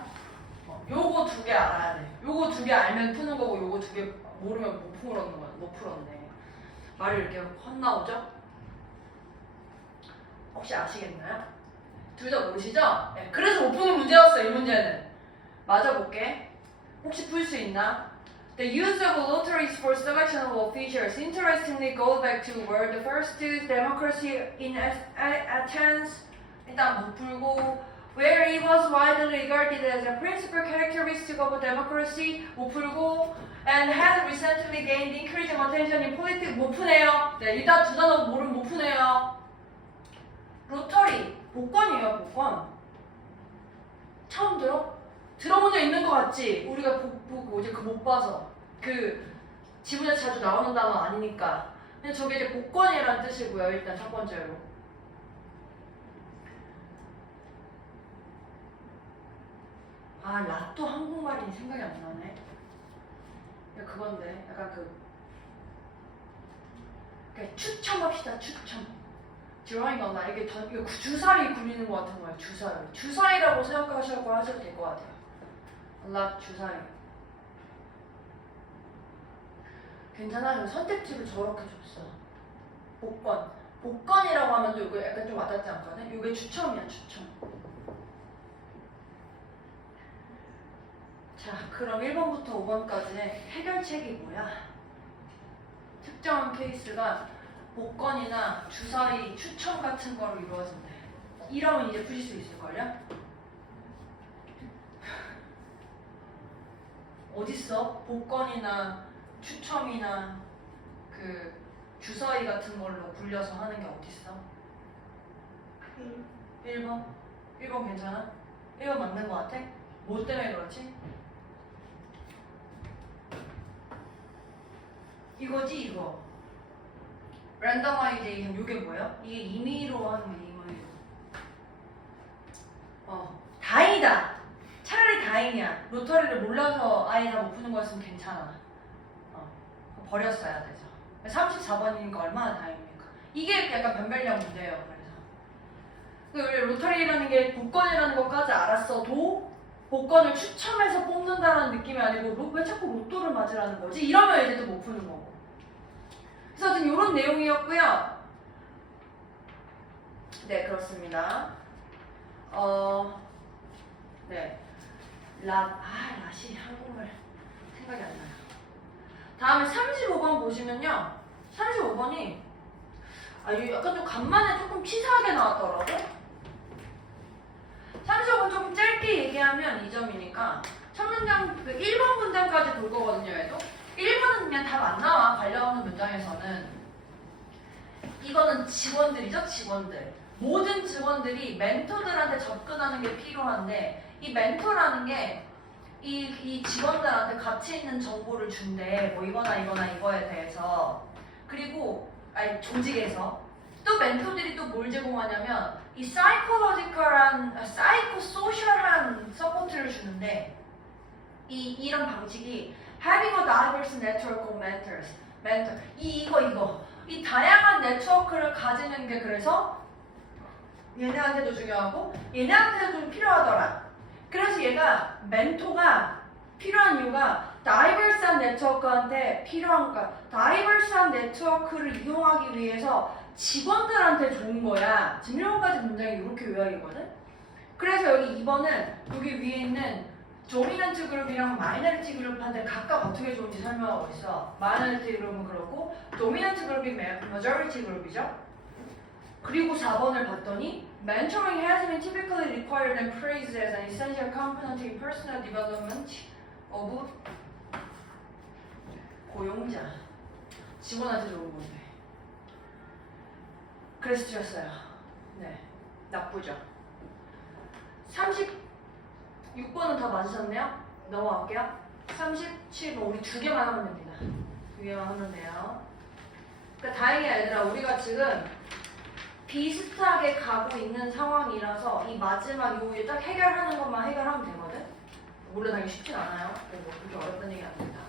요거 두 개 알아야 돼. 요거 두 개 알면 푸는 거고 요거 두 개 모르면 못 풀었는 거야. 못 풀었네. 말이 이렇게 헛나오죠? 혹시 아시겠나요? 둘 다 모르시죠? 네, 그래서 못 푸는 문제였어. 이 문제는. 맞아볼게. 혹시 풀 수 있나? The use of lotteries for selectionable features interestingly goes back to where the first democracy in Athens 일단 못 풀고 where it was widely regarded as a principal characteristic of democracy 못 풀고 and has recently gained increasing attention in politics 못 푸네요. 네, 일단 두 단어 모르면 못 푸네요. 로터리 복권이에요. 복권. 처음 들어? 들어본 적 있는 것 같지? 우리가 보고 이제 그 못 봐서 그 지문에 자주 나오는 단어 아니니까. 근데 저게 이제 복권이라는 뜻이고요. 일단 첫 번째로. 아 라또 한국말이 생각이 안 나네. 그건데 약간 그러니까 추첨합시다. 추첨. 드라잉 언나 이게 이거 주사위 굴리는 것 같은 거예요. 주사위. 주사위라고 생각하시고 하셔도 될 것 같아요. 라 주사위. 괜찮아요. 선택지를 저렇게 줬어. 복권. 복권이라고 하면 또 이거 약간 좀 와닿지 않거든? 이게 추첨이야. 추첨. 자, 그럼 1번부터 5번까지 해결책이 뭐야? 특정한 케이스가 복권이나 주사위 추첨 같은 거로 이루어진대. 이러면 이제 푸실 수 있을걸요? 어딨어? 복권이나 추첨이나 그 주사위 같은 걸로 굴려서 하는 게 어딨어? 1번? 1번 괜찮아? 1번 맞는 거 같아? 뭐 때문에 그렇지? 이거지 이거. 랜더마이제이션 이게 뭐예요? 이게 임의로 하는 거 임의로. 다행이다. 차라리 다행이야. 로터리를 몰라서 아예 다 못 푸는 거였으면 괜찮아. 버렸어야 되죠. 34번이니까 얼마나 다행입니까? 이게 약간 변별력 문제예요. 그래서 원래 로터리라는 게 복권이라는 것까지 알았어도 복권을 추첨해서 뽑는다는 느낌이 아니고 왜 자꾸 로또를 맞으라는 거지? 이러면 이제 또 못 푸는 거고. 그래서 하여튼 이런 내용이었고요. 네, 그렇습니다. 네. 라시 한국말 생각이 안 나요. 다음에 35번 보시면요. 35번이 약간 좀 간만에 조금 치사하게 나왔더라고. 35번 조금 짧게 얘기하면 2점이니까 첫 문장 그 1번 문장까지 볼 거거든요. 얘도 1번은 그냥 답 안 나와. 관련 문장에서는 이거는 직원들이죠. 직원들. 모든 직원들이 멘토들한테 접근하는 게 필요한데 이 멘토라는 게 이 직원들한테 가치 있는 정보를 준대. 뭐 이거나 이거에 대해서. 그리고 조직에서 또 멘토들이 또 뭘 제공하냐면 이 사이코소셜한 서포트를 주는데 이런 방식이 having a diverse network of mentors. 이 다양한 네트워크를 가지는 게 그래서 얘네한테도 중요하고 얘네한테도 좀 필요하더라. 그래서 얘가 멘토가 필요한 이유가 다이버스한 네트워크한테 필요한가. 다이버스한 네트워크를 이용하기 위해서 직원들한테 좋은 거야. 지금 1번까지 문장이 이렇게 요약이거든. 그래서 여기 2번은 여기 위에 있는 도미넌트 그룹이랑 마이너리티 그룹한테 각각 어떻게 좋은지 설명하고 있어. 마이너리티 그룹은 그렇고 도미넌트 그룹이 마저리티 그룹이죠. 그리고 4번을 봤더니 mentoring has been typically required and praised as an essential component in personal development of 고용자. 직원한테 좋은 건데. 그래서 드렸어요. 네, 나쁘죠. 36번은 다 맞으셨네요? 넘어갈게요. 37번 우리 2개만 하면 됩니다. 2개만 하면 돼요. 그러니까 다행이야 얘들아. 우리가 지금 비슷하게 가고 있는 상황이라서 이 마지막 요일 딱 해결하는 것만 해결하면 되거든? 물론 하기 쉽진 않아요. 뭐 그렇게 어렵다는 얘기 아닙니다.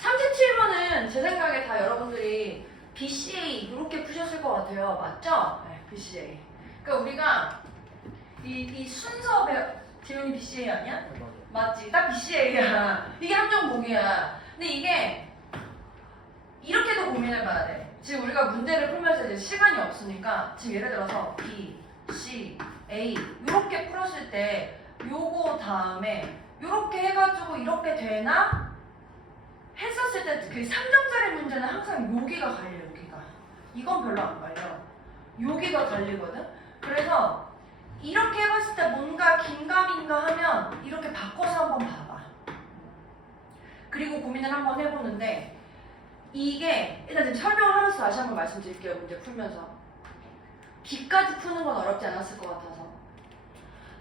37번은 제 생각에 다 여러분들이 BCA 이렇게 푸셨을 것 같아요. 맞죠? 네, BCA. 그러니까 우리가 이 순서 지훈이 BCA 아니야? 맞지? 딱 BCA야. 이게 함정복이야. 근데 이게 이렇게도 고민해봐야 돼. 지금 우리가 문제를 풀면서 이제 시간이 없으니까 지금 예를 들어서 B, C, A 이렇게 풀었을 때 요거 다음에 이렇게 해가지고 이렇게 되나? 했었을 때 그 3점짜리 문제는 항상 여기가 갈려. 여기가. 이건 별로 안 갈려. 여기가 갈리거든? 그래서 이렇게 해봤을 때 뭔가 긴가민가 하면 이렇게 바꿔서 한번 봐봐. 그리고 고민을 한번 해보는데 이게 일단 지금 설명을 하면서 다시 한번 말씀드릴게요. 문제 풀면서 B까지 푸는 건 어렵지 않았을 것 같아서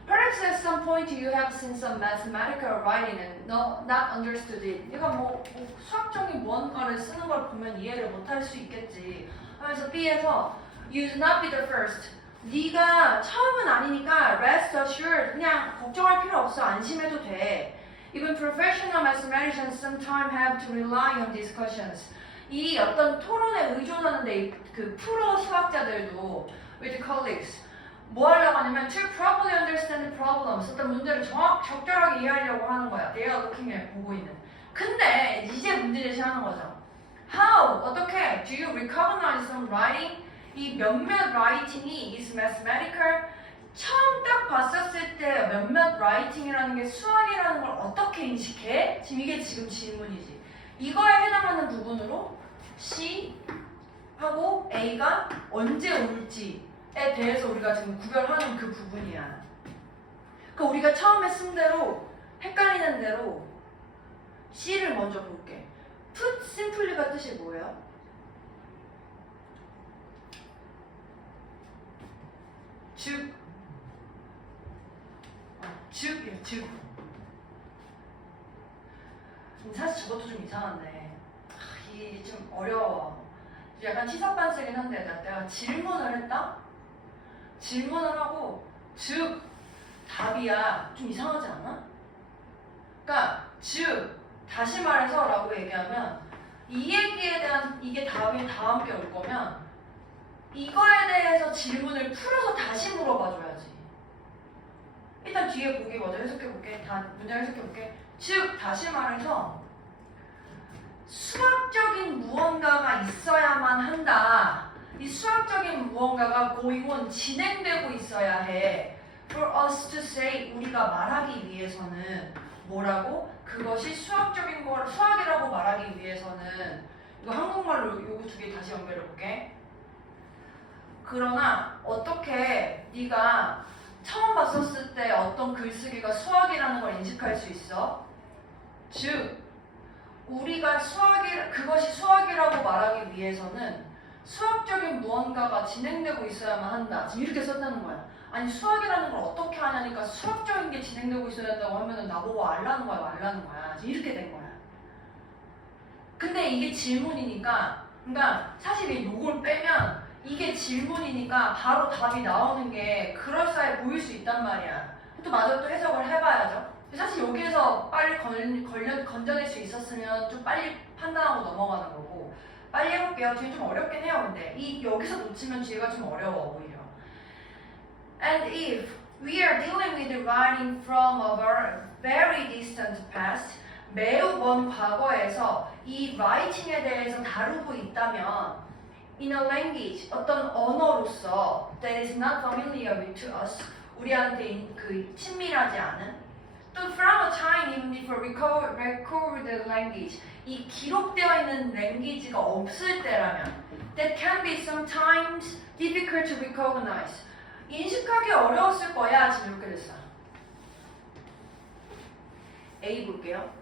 Perhaps at some point you have seen some mathematical writing and not understood it. 내가 뭐 수학적인 무언가를 쓰는 걸 보면 이해를 못할 수 있겠지 하면서 B에서 You do not be the first. 네가 처음은 아니니까 rest assured. 그냥 걱정할 필요 없어. 안심해도 돼. Even professional mathematicians sometimes have to rely on discussions. 이 어떤 토론에 의존하는데 그 프로 수학자들도 with colleagues 뭐 하려고 하냐면 to properly understand the problems 어떤 문제를 적절하게 이해하려고 하는 거야. 내가 looking at 보고 있는. 근데 이제 문제 제시하는 거죠. How? 어떻게? Do you recognize some writing? 이 몇몇 writing이 is mathematical? 처음 딱 봤었을 때 몇몇 writing이라는 게 수학이라는 걸 어떻게 인식해? 지금 이게 지금 질문이지. 이거에 해당하는 부분으로 C하고 A가 언제 올지에 대해서 우리가 지금 구별하는 그 부분이야. 그러니까 우리가 처음에 쓴 대로 헷갈리는 대로 C를 먼저 볼게. Put simply가 뜻이 뭐예요? 즉, 즉이에요, 즉. 사실 저것도 좀 이상한데, 이게 좀 어려워. 약간 치사반스긴 한데, 내가 질문을 했다? 질문을 하고, 즉, 답이야. 좀 이상하지 않아? 그러니까, 즉, 다시 말해서 라고 얘기하면, 이 얘기에 대한, 이게 다음에 다 함께 올 거면, 이거에 대해서 질문을 풀어서 다시 물어봐줘야지. 일단 뒤에 보기 먼저 해석해볼게. 다 문장 해석해볼게. 즉, 다시 말해서 수학적인 무언가가 있어야만 한다. 이 수학적인 무언가가 going on, 진행되고 있어야 해. For us to say, 우리가 말하기 위해서는 뭐라고? 그것이 수학적인 걸 수학이라고 말하기 위해서는 이거 한국말로 요거 2개 다시 연결해볼게. 그러나 어떻게 네가 처음 봤었을 때 어떤 글쓰기가 수학이라는 걸 인식할 수 있어? 즉, 우리가 그것이 수학이라고 말하기 위해서는 수학적인 무언가가 진행되고 있어야만 한다. 지금 이렇게 썼다는 거야. 아니 수학이라는 걸 어떻게 하냐니까 수학적인 게 진행되고 있어야 한다고 하면은 나보고 알라는 거야 말라는 거야. 지금 이렇게 된 거야. 근데 이게 질문이니까, 그러니까 사실 이걸 빼면 이게 질문이니까 바로 답이 나오는 게 그럴싸해 보일 수 있단 말이야. 또 마저 또 해석을 해봐야죠. 사실 여기에서 빨리 건져낼 수 있었으면 좀 빨리 판단하고 넘어가는 거고. 빨리 해볼게요. 뒤에 좀 어렵긴 해요. 근데 여기서 놓치면 뒤에가 좀 어려워 오히려. And if we are dealing with the writing from a very distant past, 매우 먼 과거에서 이 writing에 대해서 다루고 있다면 in a language, 어떤 언어로서 that is not familiar to us, 우리한테 그 친밀하지 않은, 또 from a time even before recorded language. 이 기록되어 있는 랭귀지가 없을 때라면 that can be sometimes difficult to recognize. 인식하기 어려웠을 거야. 지금 이렇게 됐어. A 볼게요.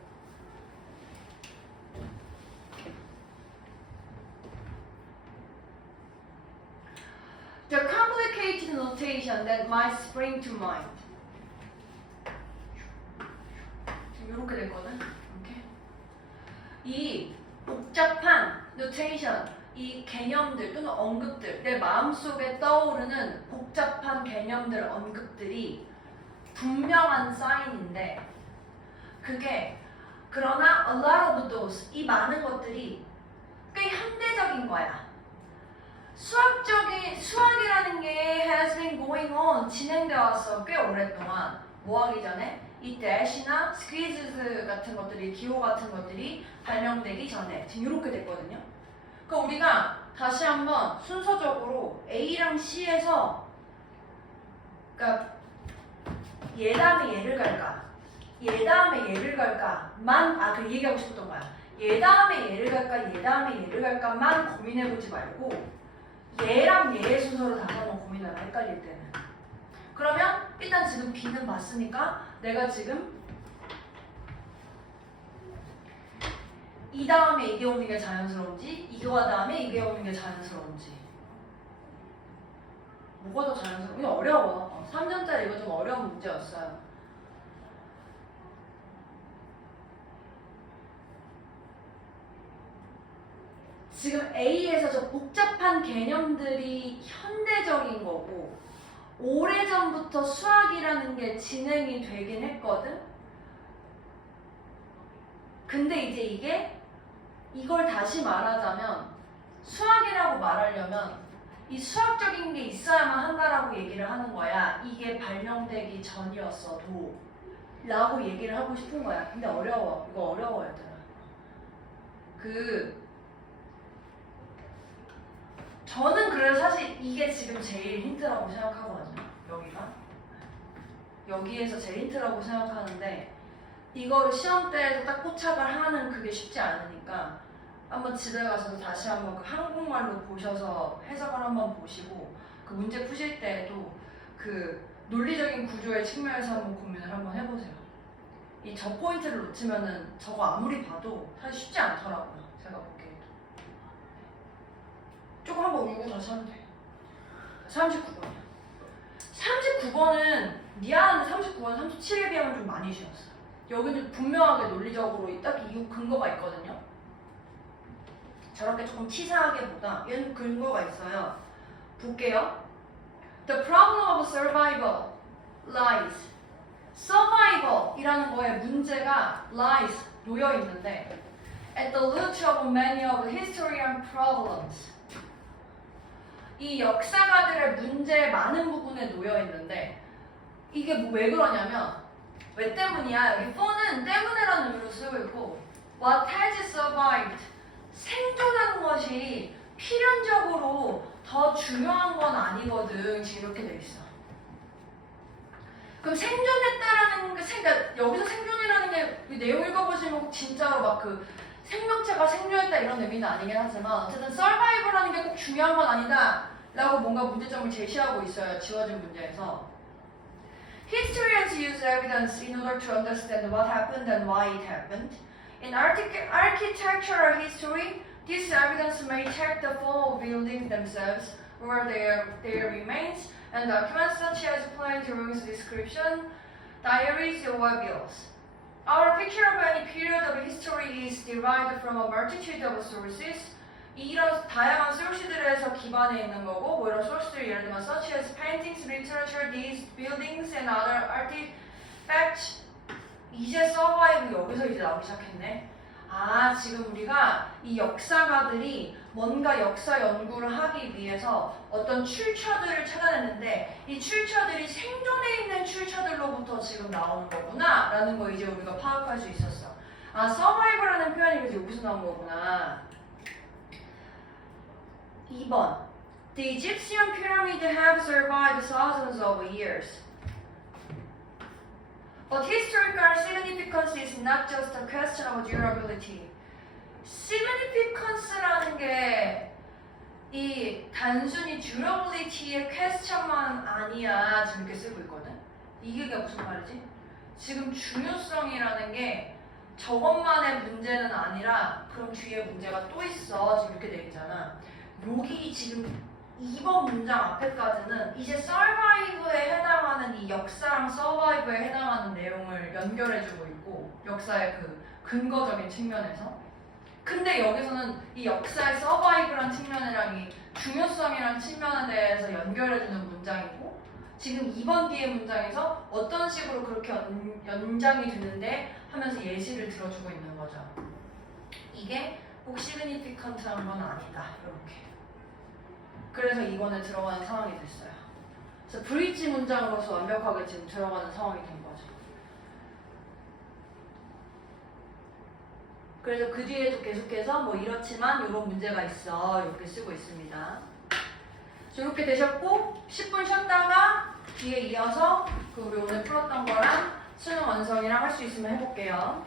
The complicated notation that might spring to mind. 지금 이렇게 됐거든. 이렇게. 이 복잡한 notation, 이 개념들 또는 언급들, 내 마음속에 떠오르는 복잡한 개념들, 언급들이 분명한 사인인데 그게 그러나 a lot of those, 이 많은 것들이 꽤 현대적인 거야. 수학이라는 게 has been going on, 진행돼 왔어. 꽤 오랫동안. 뭐 하기 전에? 이 dash나 squeezes 같은 것들이, 기호 같은 것들이 발명되기 전에. 지금 이렇게 됐거든요. 그러니까 우리가 다시 한번 순서적으로 A랑 C에서 그러니까 얘 다음에 얘를 갈까? 얘 다음에 얘를 갈까?만, 그 얘기하고 싶었던 거야. 얘 다음에 얘를 갈까? 얘 다음에 얘를 갈까?만 고민해보지 말고 얘랑 얘의 순서로 다시 한번 고민해봐. 헷갈릴 때는. 그러면 일단 지금 B는 봤으니까 내가 지금 이 다음에 이게 오는 게 자연스러운지 이거와 다음에 이게 오는 게 자연스러운지 뭐가 더 자연스러운지 어려워. 3점짜리 이거 좀 어려운 문제였어요. 지금 A에서 저 복잡한 개념들이 현대적인 거고 오래전부터 수학이라는 게 진행이 되긴 했거든? 근데 이제 이걸 다시 말하자면 수학이라고 말하려면 이 수학적인 게 있어야만 한다라고 얘기를 하는 거야. 이게 발명되기 전이었어도 라고 얘기를 하고 싶은 거야. 근데 어려워. 이거 어려워 얘들아. 저는 그래서 사실 이게 지금 제일 힌트라고 생각하거든요. 여기에서 제일 힌트라고 생각하는데 이거를 시험대에서 딱 포착을 하는 그게 쉽지 않으니까 한번 집에 가서도 다시 한번 그 한국말로 보셔서 해석을 한번 보시고 그 문제 푸실 때에도 그 논리적인 구조의 측면에서 한번 고민을 한번 해보세요. 이 저 포인트를 놓치면은 저거 아무리 봐도 사실 쉽지 않더라고요. 제가 보기에도. 조금 한번 울고 다시 하면 돼. 39번이요. 39번은 미안한데 39번 37에 비하면 좀 많이 쉬웠어요. 여기는 분명하게 논리적으로 딱 이유 근거가 있거든요. 저렇게 조금 치사하게보다 얘는 근거가 있어요. 볼게요. The problem of survival lies. survival 이라는 거에 문제가 lies 놓여 있는데 at the root of many of historian problems. 이 역사가들의 문제의 많은 부분에 놓여 있는데 이게 왜 그러냐면 왜 때문이야? 여기 for는 때문에라는 의미로 쓰고 있고 what has survived 생존하는 것이 필연적으로 더 중요한 건 아니거든. 지금 이렇게 돼 있어. 그럼 생존했다라는 게 그러니까 여기서 생존이라는 게 내용 읽어보시면 꼭 진짜로 막 그 생명체가 생존했다 이런 의미는 아니긴 하지만 어쨌든 survival라는 게 꼭 중요한 건 아니다 라고 뭔가 문제점을 제시하고 있어요. 지워진 문제에서. Historians use evidence in order to understand what happened and why it happened. In architectural history, this evidence may check the form of buildings themselves or their remains and documents such as plan drawings, description, diaries, or bills. Our picture of any period of history is derived from a multitude of sources. 이런 다양한 소스들에서 기반해 있는 거고 뭐 이런 소스들 예를 들면 such as paintings, literature, deeds, buildings, and other artifacts. 이제 survive 여기서 이제 나오기 시작했네. 지금 우리가 이 역사가들이 뭔가 역사 연구를 하기 위해서 어떤 출처들을 찾아냈는데 이 출처들이 생존해 있는 출처들로부터 지금 나오는 거구나 라는 거 이제 우리가 파악할 수 있었어. survive라는 표현이 그래서 여기서 나온 거구나. 2번. The Egyptian pyramid have survived thousands of years. But historical significance is not just a question of durability. significance라는 게 이 단순히 durability의 퀘스천만 아니야 지금 이렇게 쓰고 있거든. 이게 무슨 말이지? 지금 중요성이라는 게 저것만의 문제는 아니라 그럼 뒤에 문제가 또 있어 지금 이렇게 돼 있잖아. 여기 지금 2번 문장 앞에까지는 이제 survive에 해당하는 이 역사랑 survive에 해당하는 내용을 연결해주고 있고 역사의 그 근거적인 측면에서 근데 여기서는 이 역사의 서바이브란 측면이랑 이 중요성이란 측면에 대해서 연결해주는 문장이고 지금 2번 뒤의 문장에서 어떤 식으로 그렇게 연장이 되는데 하면서 예시를 들어주고 있는 거죠. 이게 꼭 시그니피컨트한 건 아니다. 이렇게. 그래서 이번에 들어가는 상황이 됐어요. 그래서 브릿지 문장으로서 완벽하게 지금 들어가는 상황이 된 거죠. 그래서 그 뒤에도 계속해서 뭐 이렇지만 이런 문제가 있어 이렇게 쓰고 있습니다. 이렇게 되셨고 10분 쉬었다가 뒤에 이어서 그 우리 오늘 풀었던 거랑 수능 완성이랑 할 수 있으면 해볼게요.